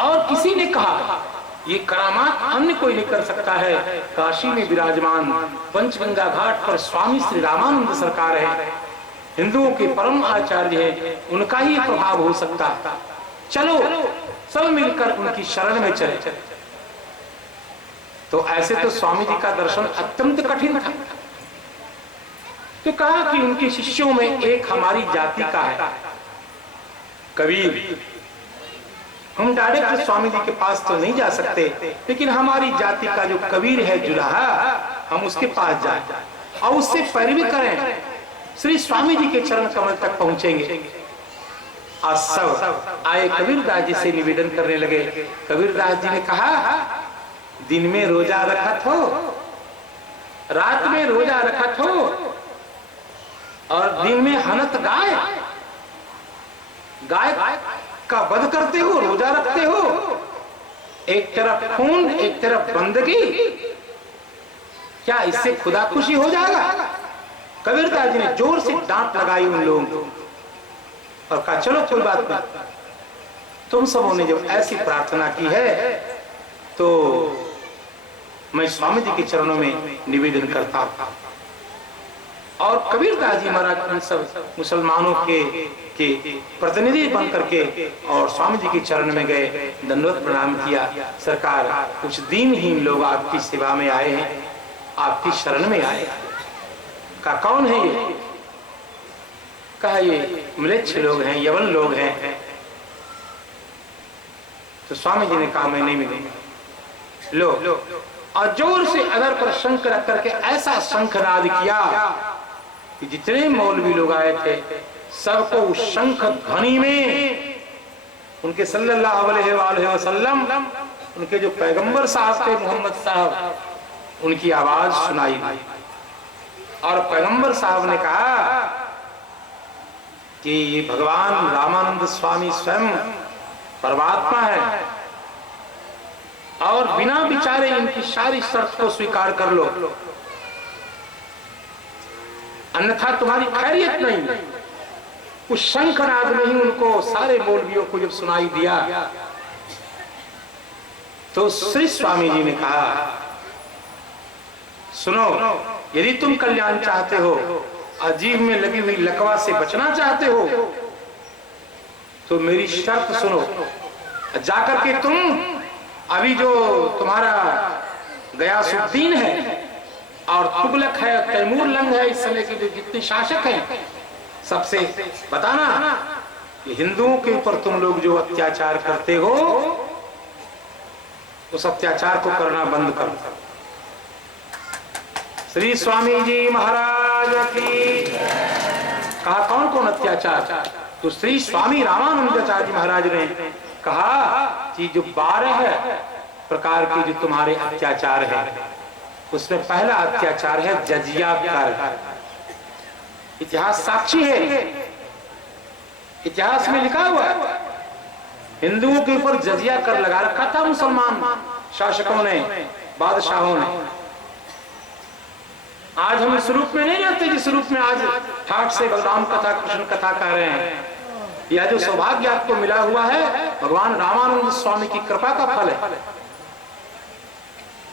और किसी ने कहा ये करामात अन्य कोई नहीं कर सकता है, काशी में विराजमान पंचगंगा घाट पर स्वामी श्री रामानंद सरकार है, हिंदुओं के परम आचार्य हैं, उनका ही प्रभाव हो सकता है। चलो सब मिलकर उनकी शरण में चले। तो ऐसे तो स्वामी जी का दर्शन अत्यंत कठिन था। तो कहा कि उनके शिष्यों में एक हमारी जाति का है, कबीर। हम डायरेक्ट स्वामी जी के पास तो नहीं जा सकते, लेकिन हमारी जाति का जो कबीर है जुलाहा, हम उसके पास जाएं और उससे पैरवी करें, श्री स्वामी जी के चरण कमल तक पहुंचेंगे। आज सब आए कबीरदास जी से निवेदन करने लगे। कबीरदास जी ने कहा दिन में रोजा रखत हो, रात में रोजा रखत हो और दिन में हनत गाय का वध करते हो, रोजा रखते हो। एक तरफ खून एक तरफ बंदगी, क्या इससे खुदा खुशी हो जाएगा? कबीरदास जी ने जोर से डांट लगाई उन लोगों को और कहा चलो कोई बात नहीं, तुम सबों ने जब ऐसी प्रार्थना की है तो मैं स्वामी जी के चरणों में निवेदन करता हूं। और कबीरदास जी महाराज उन सब मुसलमानों के प्रतिनिधि बन करके और स्वामी जी के चरण में गए, दंडवत प्रणाम किया। सरकार, कुछ दीनहीन लोग आपकी सेवा में आए हैं, आपकी शरण में आए। कहा कौन है ये? कहा ये म्लेच्छ लोग हैं, यवन लोग हैं। तो स्वामी जी ने कहा मैं नहीं मिलूंगा। लो और जोर से अदर पर शंख रख करके ऐसा शंखनाद किया कि जितने मौलवी लोग आए थे सबको उस शंख ध्वनि में उनके सल्लल्लाहु अलैहि वसल्लम, उनके जो पैगंबर साहब थे मोहम्मद साहब, उनकी आवाज सुनाई दी। और पैगंबर साहब ने कहा कि ये भगवान रामानंद स्वामी स्वयं परमात्मा है और बिना विचारे इनकी सारी शर्त को स्वीकार कर लो, अन्यथा तुम्हारी खैरियत नहीं। उस शंखनाद में ही उनको सारे मौलवियों को जब सुनाई दिया तो श्री स्वामी जी ने कहा सुनो, यदि तुम कल्याण चाहते हो, अजीब में लगी हुई लकवा से बचना चाहते हो तो मेरी शर्त सुनो। जाकर के तुम अभी जो तुम्हारा गयासुद्दीन है और तुगलक है, तैमूर लंग है, इस समय के जो जितने शासक हैं सबसे बताना कि हिंदुओं के ऊपर तुम लोग जो अत्याचार करते हो उस अत्याचार को करना बंद करो। श्री स्वामी जी महाराज की कहा कौन कौन अत्याचार? तो श्री स्वामी रामानंदाचार्य महाराज ने कहा कि जो 12 प्रकार के जो तुम्हारे अत्याचार है उसमें पहला अत्याचार है जजिया कर। इतिहास साक्षी है, इतिहास में लिखा हुआ है हिंदुओं के ऊपर जजिया कर लगा रखा था मुसलमान शासकों ने, बादशाहों ने। आज हम इस रूप में नहीं रहते जिस रूप में आज ठाठ से बलराम कथा कृष्ण कथा कह रहे हैं। यह जो सौभाग्य आपको मिला हुआ है भगवान रामानंद स्वामी की कृपा का फल है।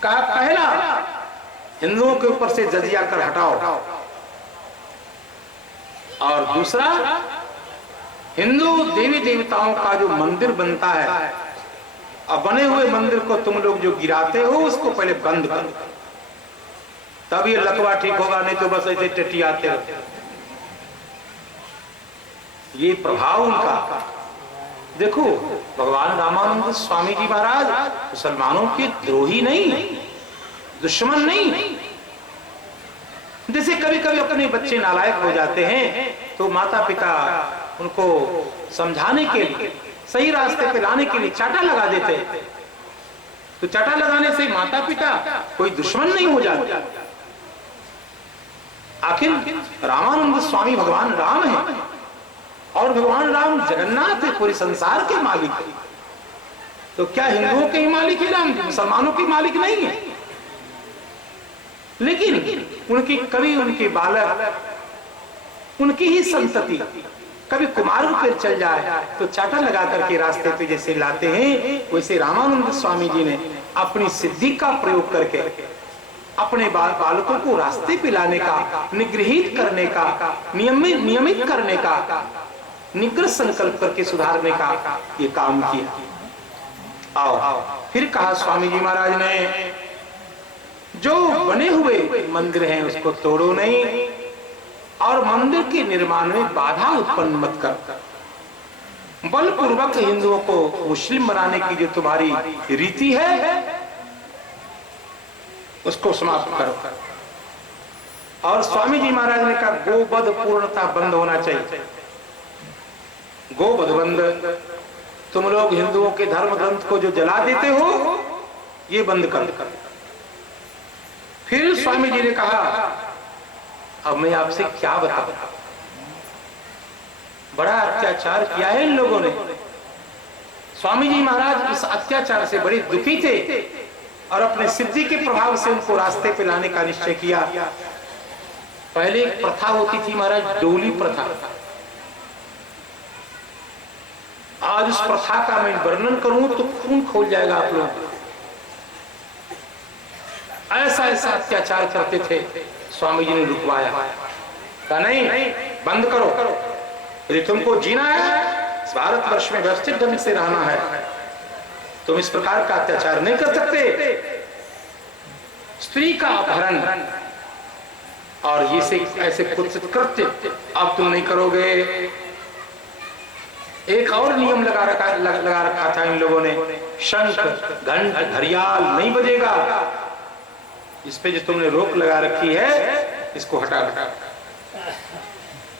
कहा पहला हिंदुओं के ऊपर से जजिया कर हटाओ, और दूसरा हिंदू देवी देवताओं का जो मंदिर बनता है, अब बने हुए मंदिर को तुम लोग जो गिराते हो उसको पहले बंद करो, तब ये लकवा ठीक होगा, नहीं तो बस ऐसे टटियाते हो। ये प्रभाव उनका देखो। भगवान रामानंद स्वामी जी महाराज मुसलमानों के द्रोही नहीं, दुश्मन नहीं। जैसे कभी कभी अपने बच्चे नालायक हो जाते हैं तो माता पिता उनको समझाने के लिए, सही रास्ते पे लाने के लिए चाटा लगा देते हैं। तो चाटा लगाने से माता पिता कोई दुश्मन नहीं हो जाते। आखिर रामानंद स्वामी भगवान राम है और भगवान राम जगन्नाथ है, पूरे संसार के मालिक है। तो क्या हिंदुओं के ही मालिक है राम जी, मुसलमानों के मालिक नहीं है? लेकिन उनकी कभी उनके बालक, उनकी ही संतति कभी कुमार पे चल जाए तो चाटा लगा करके रास्ते पे जैसे लाते हैं, वैसे रामानंद स्वामी जी ने अपनी सिद्धि का प्रयोग करके अपने बालकों को रास्ते पे लाने का, निगृहित करने का, नियमित करने का, निग्रह संकल्प करके सुधारने का ये काम किया। और फिर कहा स्वामी जी महाराज ने जो बने हुए मंदिर हैं उसको तोड़ो नहीं, और मंदिर के निर्माण में बाधा उत्पन्न मत कर। बलपूर्वक हिंदुओं को मुस्लिम बनाने की जो तुम्हारी रीति है उसको समाप्त करो। और स्वामी जी महाराज ने कहा गोवध पूर्णता बंद होना चाहिए। गोवध बंद, तुम लोग हिंदुओं के धर्म ग्रंथ को जो जला देते हो ये बंद कर। फिर स्वामी जी ने कहा अब मैं आपसे क्या बताऊं, बड़ा अत्याचार किया है इन लोगों ने। स्वामी जी महाराज इस अत्याचार से बड़े दुखी थे और अपने सिद्धि के प्रभाव से उनको रास्ते पे लाने का निश्चय किया। पहले एक प्रथा होती थी महाराज, डोली प्रथा। आज उस प्रथा का मैं वर्णन करूं तो खून खोल जाएगा आप लोग। ऐसा ऐसा अत्याचार करते थे, स्वामी जी ने रुकवाया, कहा नहीं बंद करो। यदि तुमको जीना है, इस भारतवर्ष में व्यवस्थित ढंग से रहना है, तुम इस प्रकार का अत्याचार नहीं कर सकते। स्त्री का अपहरण और ये से ऐसे कुत्सित कृत्य अब तुम नहीं करोगे। एक और नियम लगा रखा था इन लोगों ने, शंख घंट घड़ियाल नहीं बजेगा। इस पे जो तुमने रोक लगा रखी है इसको हटा दो।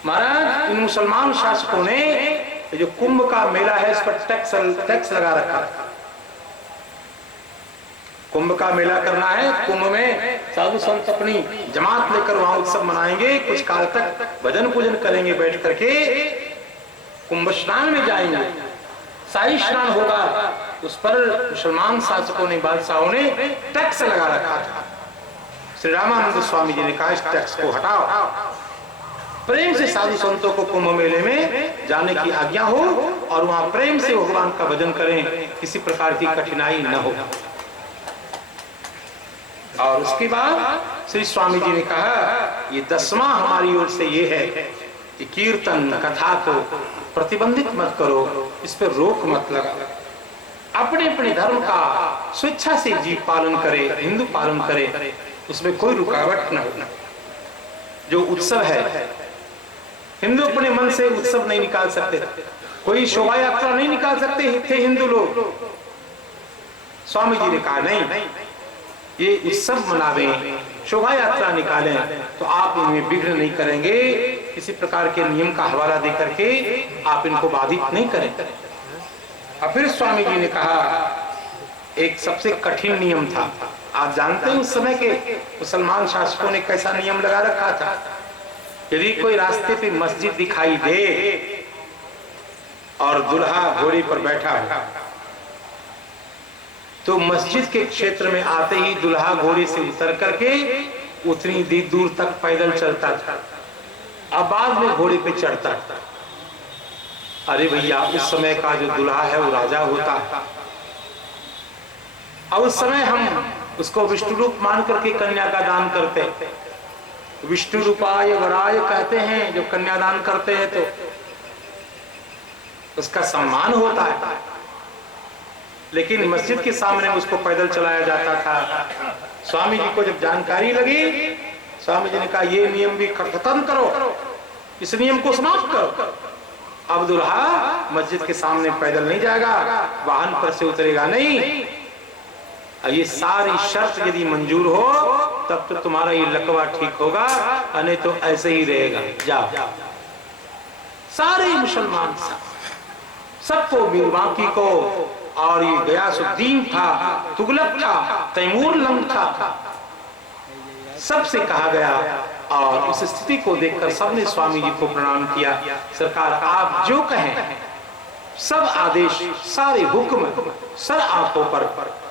महाराज इन मुसलमान शासकों ने जो कुंभ का मेला है इस पर टैक्स लगा रखा। कुंभ का मेला करना है, कुंभ में साधु संत अपनी जमात लेकर वहां उत्सव मनाएंगे, कुछ काल तक भजन पूजन करेंगे, बैठ करके कुंभ स्नान में जाएंगे, शाही स्नान होगा। उस पर मुसलमान शासकों ने, बादशाहों ने टैक्स लगा रखा था। श्री रामानंद स्वामी जी ने कहा इस टैक्स को हटाओ, प्रेम से साधु संतों को कुंभ मेले में जाने की आज्ञा हो और वहां प्रेम से भगवान का भजन करें, किसी प्रकार की कठिनाई न हो। और उसके बाद श्री स्वामी जी ने कहा ये 10वां हमारी ओर से ये है कि कीर्तन कथा को प्रतिबंधित मत करो, इस पर रोक मत लगा। अपने अपने धर्म का स्वेच्छा से जीव पालन करे, हिंदू पालन करे, उसमें कोई रुकावट न हो। जो उत्सव है, हिंदू अपने मन से उत्सव नहीं निकाल सकते, कोई शोभा यात्रा नहीं निकाल सकते थे हिंदू लोग। स्वामी जी ने कहा नहीं, ये उत्सव मनावे, शोभा यात्रा निकालें, तो आप इनमें विघ्न नहीं करेंगे, किसी प्रकार के नियम का हवाला दे करके आप इनको बाधित नहीं करें। और फिर स्वामी जी ने कहा एक सबसे कठिन नियम था। आप जानते हैं उस समय के मुसलमान शासकों ने कैसा नियम लगा रखा था, यदि कोई रास्ते पे मस्जिद दिखाई दे और दुल्हा घोड़े पर बैठा है, तो मस्जिद के क्षेत्र में आते ही दुल्हा घोड़े से उतर करके उतनी दूर तक पैदल चलता था, अब बाद में घोड़े पे चढ़ता था। अरे भैया, उस समय का जो दुल्हा है वो राजा होता है, और उस समय हम उसको विष्णु रूप मान करके कन्या का दान करते हैं। विष्णु रूपाय वराय कहते हैं जो कन्यादान करते हैं, तो उसका सम्मान होता है। लेकिन मस्जिद के सामने उसको पैदल चलाया जाता था। स्वामी जी को जब जानकारी लगी, स्वामी जी ने कहा ये नियम भी खत्म करो, इस नियम को समाप्त करो। अब दुल्हा मस्जिद के सामने पैदल नहीं जाएगा, वाहन पर से उतरेगा नहीं। ये सारी शर्त यदि मंजूर हो तब तो तुम्हारा ये लकवा ठीक होगा, नहीं तो ऐसे ही रहेगा। जाओ। सारे मुसलमान सबको, मीरबाकी को, और ये गयासुद्दीन था, तुगलक था, तैमूर लंग था, सबसे कहा गया। और उस स्थिति को देखकर सबने स्वामी जी को प्रणाम किया। सरकार आप जो कहें, सब आदेश, सारे हुक्म सर आंखों पर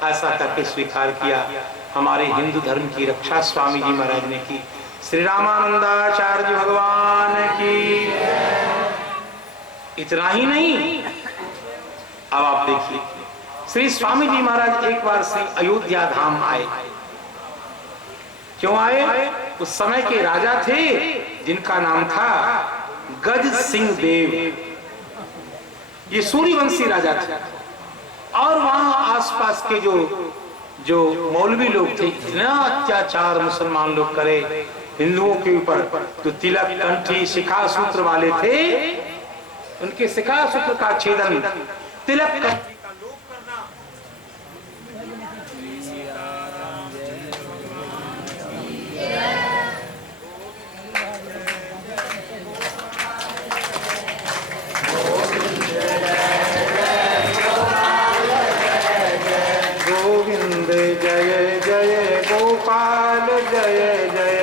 ऐसा करके स्वीकार किया। हमारे हिंदू धर्म की रक्षा स्वामी जी महाराज ने की। श्री रामानंदाचार्य भगवान की। इतना ही नहीं, अब आप देखिए, श्री स्वामी जी महाराज एक बार से अयोध्या धाम आए। क्यों आए? उस समय के राजा थे जिनका नाम था गज सिंह देव। ये सूर्यवंशी राजा थे, और वहां आसपास के जो मौलवी लोग थे, इतना अत्याचार मुसलमान लोग करे हिंदुओं के ऊपर। तो तिलक, कंठी, शिखा सूत्र वाले थे, उनके शिखा सूत्र का छेदन, तिलक कंठी का लोप करना। गोविंद जय जय गोपाल जय जय,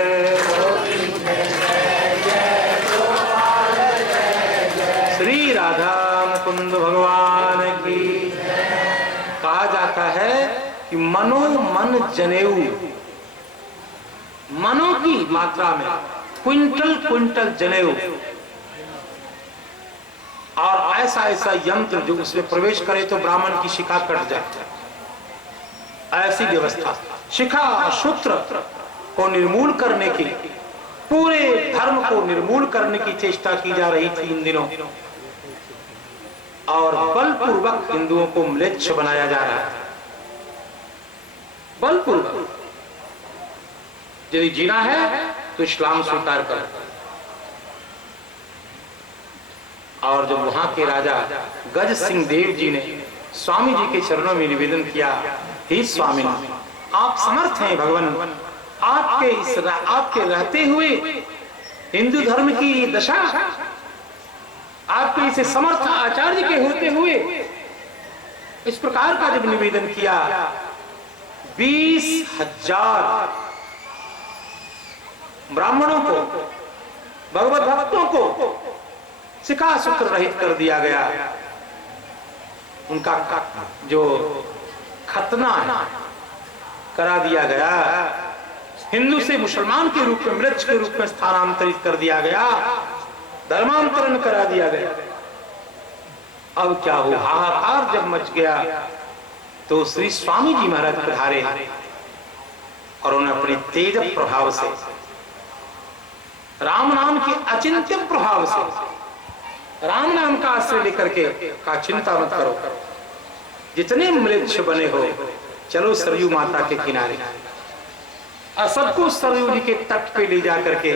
श्री राधा मुकुंद भगवान की। कहा जाता है कि मनो मन जनेऊ, मनो की मात्रा में क्विंटल क्विंटल जनेऊ, और ऐसा ऐसा यंत्र जो उसमें प्रवेश करे तो ब्राह्मण की शिखा कट जाए, ऐसी व्यवस्था। शिखा सूत्र को निर्मूल करने की, पूरे धर्म को निर्मूल करने की चेष्टा की जा रही थी इन दिनों, और बलपूर्वक हिंदुओं को म्लेच्छ बनाया जा रहा है। बलपूर्वक यदि जीना है तो इस्लाम स्वीकार कर। और जब वहां के राजा गज सिंह देव जी ने स्वामी जी के चरणों में निवेदन किया, हे स्वामी, आप समर्थ हैं भगवान, आपके रहते हुए हिंदू धर्म की दशा, आपके इसे समर्थ आचार्य के होते हुए इस प्रकार का जब निवेदन किया, 20,000 ब्राह्मणों को, भगवत भक्तों को शिखा सूत्र रहित कर दिया गया। उनका जो खतना करा दिया गया, हिंदू से मुसलमान के रूप में, म्लेच्छ के रूप में स्थानांतरित कर दिया गया, धर्मांतरण करा दिया गया। अब क्या हुआ? हाहाकार जब मच गया तो श्री स्वामी जी महाराज पधारे और उन्होंने अपने तेज प्रभाव से, राम नाम के अचिंत्य प्रभाव से, राम नाम का आश्रय लेकर के कहा, चिंता मत करो, जितने म्लेच्छ बने हो, चलो सरयू माता के किनारे। और सबको सरयू जी के तट पे ले जा करके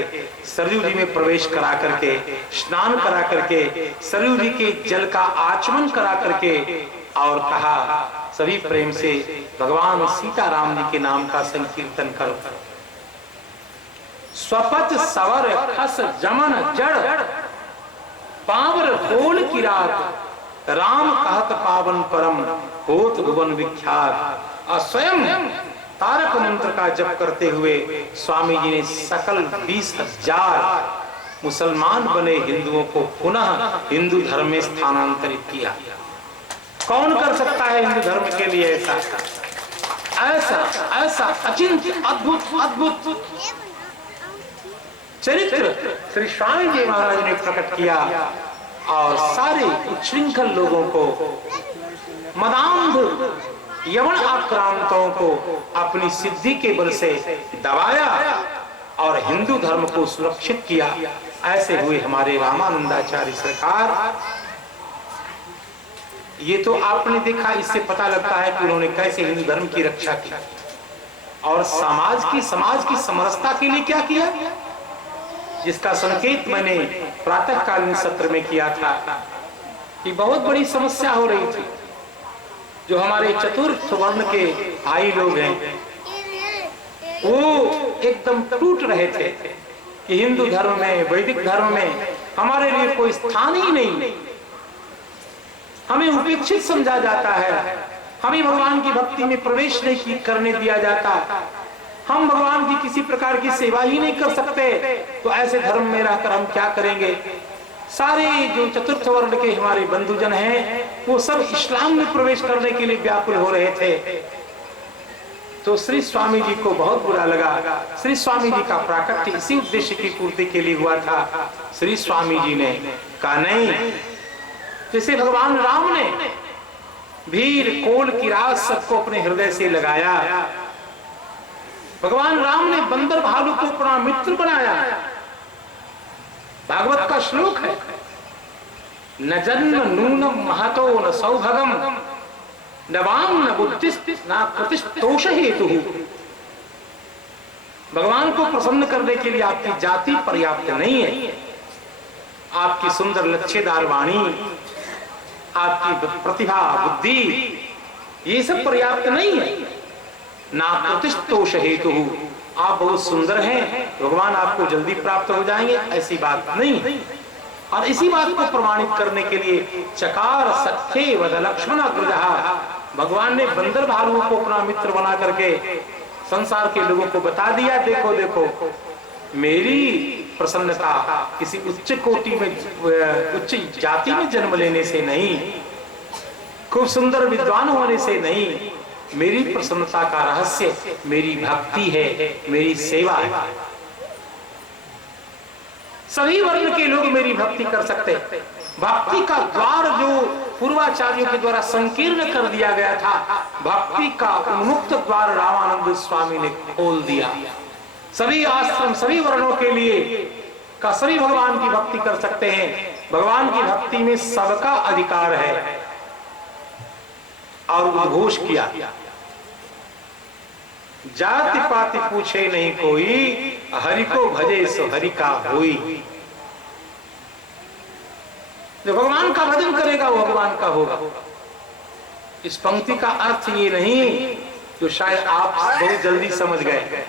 सरयू जी में प्रवेश करा करके, स्नान करा करके, सरयू जी के जल का आचमन करा करके, और कहा सभी प्रेम से भगवान सीताराम जी के नाम का संकीर्तन करो। स्वपच सवर खस जमन जड़ पावर खोल की रात, राम कहत पावन परम होत भुवन विख्यात। और स्वयं तारक मंत्र का जप करते हुए स्वामी जी ने सकल 20,000 मुसलमान बने हिंदुओं को पुनः हिंदू धर्म में स्थानांतरित किया। कौन कर सकता है हिंदू धर्म के लिए ऐसा ऐसा ऐसा अचिंत्य अद्भुत अद्भुत चरित्र श्री स्वामी जी महाराज ने प्रकट किया। और सारे उच्छृंखल लोगों को, मदांध यवन आक्रांतों को अपनी सिद्धि के बल से दबाया और हिंदू धर्म को सुरक्षित किया। ऐसे हुए हमारे रामानंदाचार्य सरकार। ये तो आपने देखा, इससे पता लगता है कि उन्होंने कैसे हिंदू धर्म की रक्षा की और समाज की समरसता के लिए क्या किया, जिसका संकेत मैंने प्रातःकालीन सत्र में किया था कि बहुत बड़ी समस्या हो रही थी। जो हमारे चतुर्थ वर्ण के भाई लोग हैं वो एकदम टूट रहे थे कि हिंदू धर्म में, वैदिक धर्म में हमारे लिए कोई स्थान ही नहीं, हमें उपेक्षित समझा जाता है, हमें भगवान की भक्ति में प्रवेश नहीं करने दिया जाता, हम भगवान की किसी प्रकार की सेवा ही नहीं कर सकते, तो ऐसे धर्म में रहकर हम क्या करेंगे। सारे जो चतुर्थ वर्ण के हमारे बंधुजन हैं वो सब इस्लाम में प्रवेश करने के लिए व्याकुल हो रहे थे। तो श्री स्वामी जी को बहुत बुरा लगा। श्री स्वामी जी का प्राकट्य इसी उद्देश्य की पूर्ति के लिए हुआ था। श्री स्वामी जी ने कहा नहीं, जैसे भगवान राम ने भीड़ कोल की रात सबको अपने हृदय से लगाया, भगवान राम ने बंदर भालू को अपना मित्र बनाया। भागवत का श्लोक है, न जन्म नूनम महतो न सौभगम न वाम न बुद्धिस्त न प्रतिष्ठोष हेतु। भगवान को प्रसन्न करने के लिए आपकी जाति पर्याप्त नहीं है, आपकी सुंदर लच्छेदार वाणी, आपकी प्रतिभा बुद्धि, ये सब पर्याप्त नहीं है। ना प्रतिष्ठोष हेतु, आप बहुत सुंदर हैं, भगवान आपको जल्दी प्राप्त हो जाएंगे, ऐसी बात नहीं। और इसी बात को प्रमाणित करने के लिए चकार सख्ये वद लक्ष्मण अग्रजहा, भगवान ने बंदर भालुओं को अपना मित्र बना करके संसार के लोगों को बता दिया, देखो देखो मेरी प्रसन्नता किसी उच्च कोटि में, उच्च जाति में जन्म लेने से नहीं, खूब सुंदर विद्वान होने से नहीं, मेरी प्रसन्नता का रहस्य मेरी भक्ति है, मेरी सेवा है। सभी वर्ण के लोग मेरी भक्ति कर सकते। भक्ति का द्वार जो पूर्वाचार्यों के द्वारा संकीर्ण कर दिया गया था, भक्ति का उन्मुक्त द्वार रामानंद स्वामी ने खोल दिया। सभी आश्रम, सभी वर्णों के लिए का सभी भगवान की भक्ति कर सकते हैं। भगवान की भक्ति में सबका अधिकार है। और उद्घोष किया, जाति पाति पूछे नहीं कोई, हरि को भजे सो हरि का होई। जो भगवान का भजन करेगा वो भगवान का होगा। इस पंक्ति का अर्थ ये नहीं जो शायद आप बहुत जल्दी समझ गए।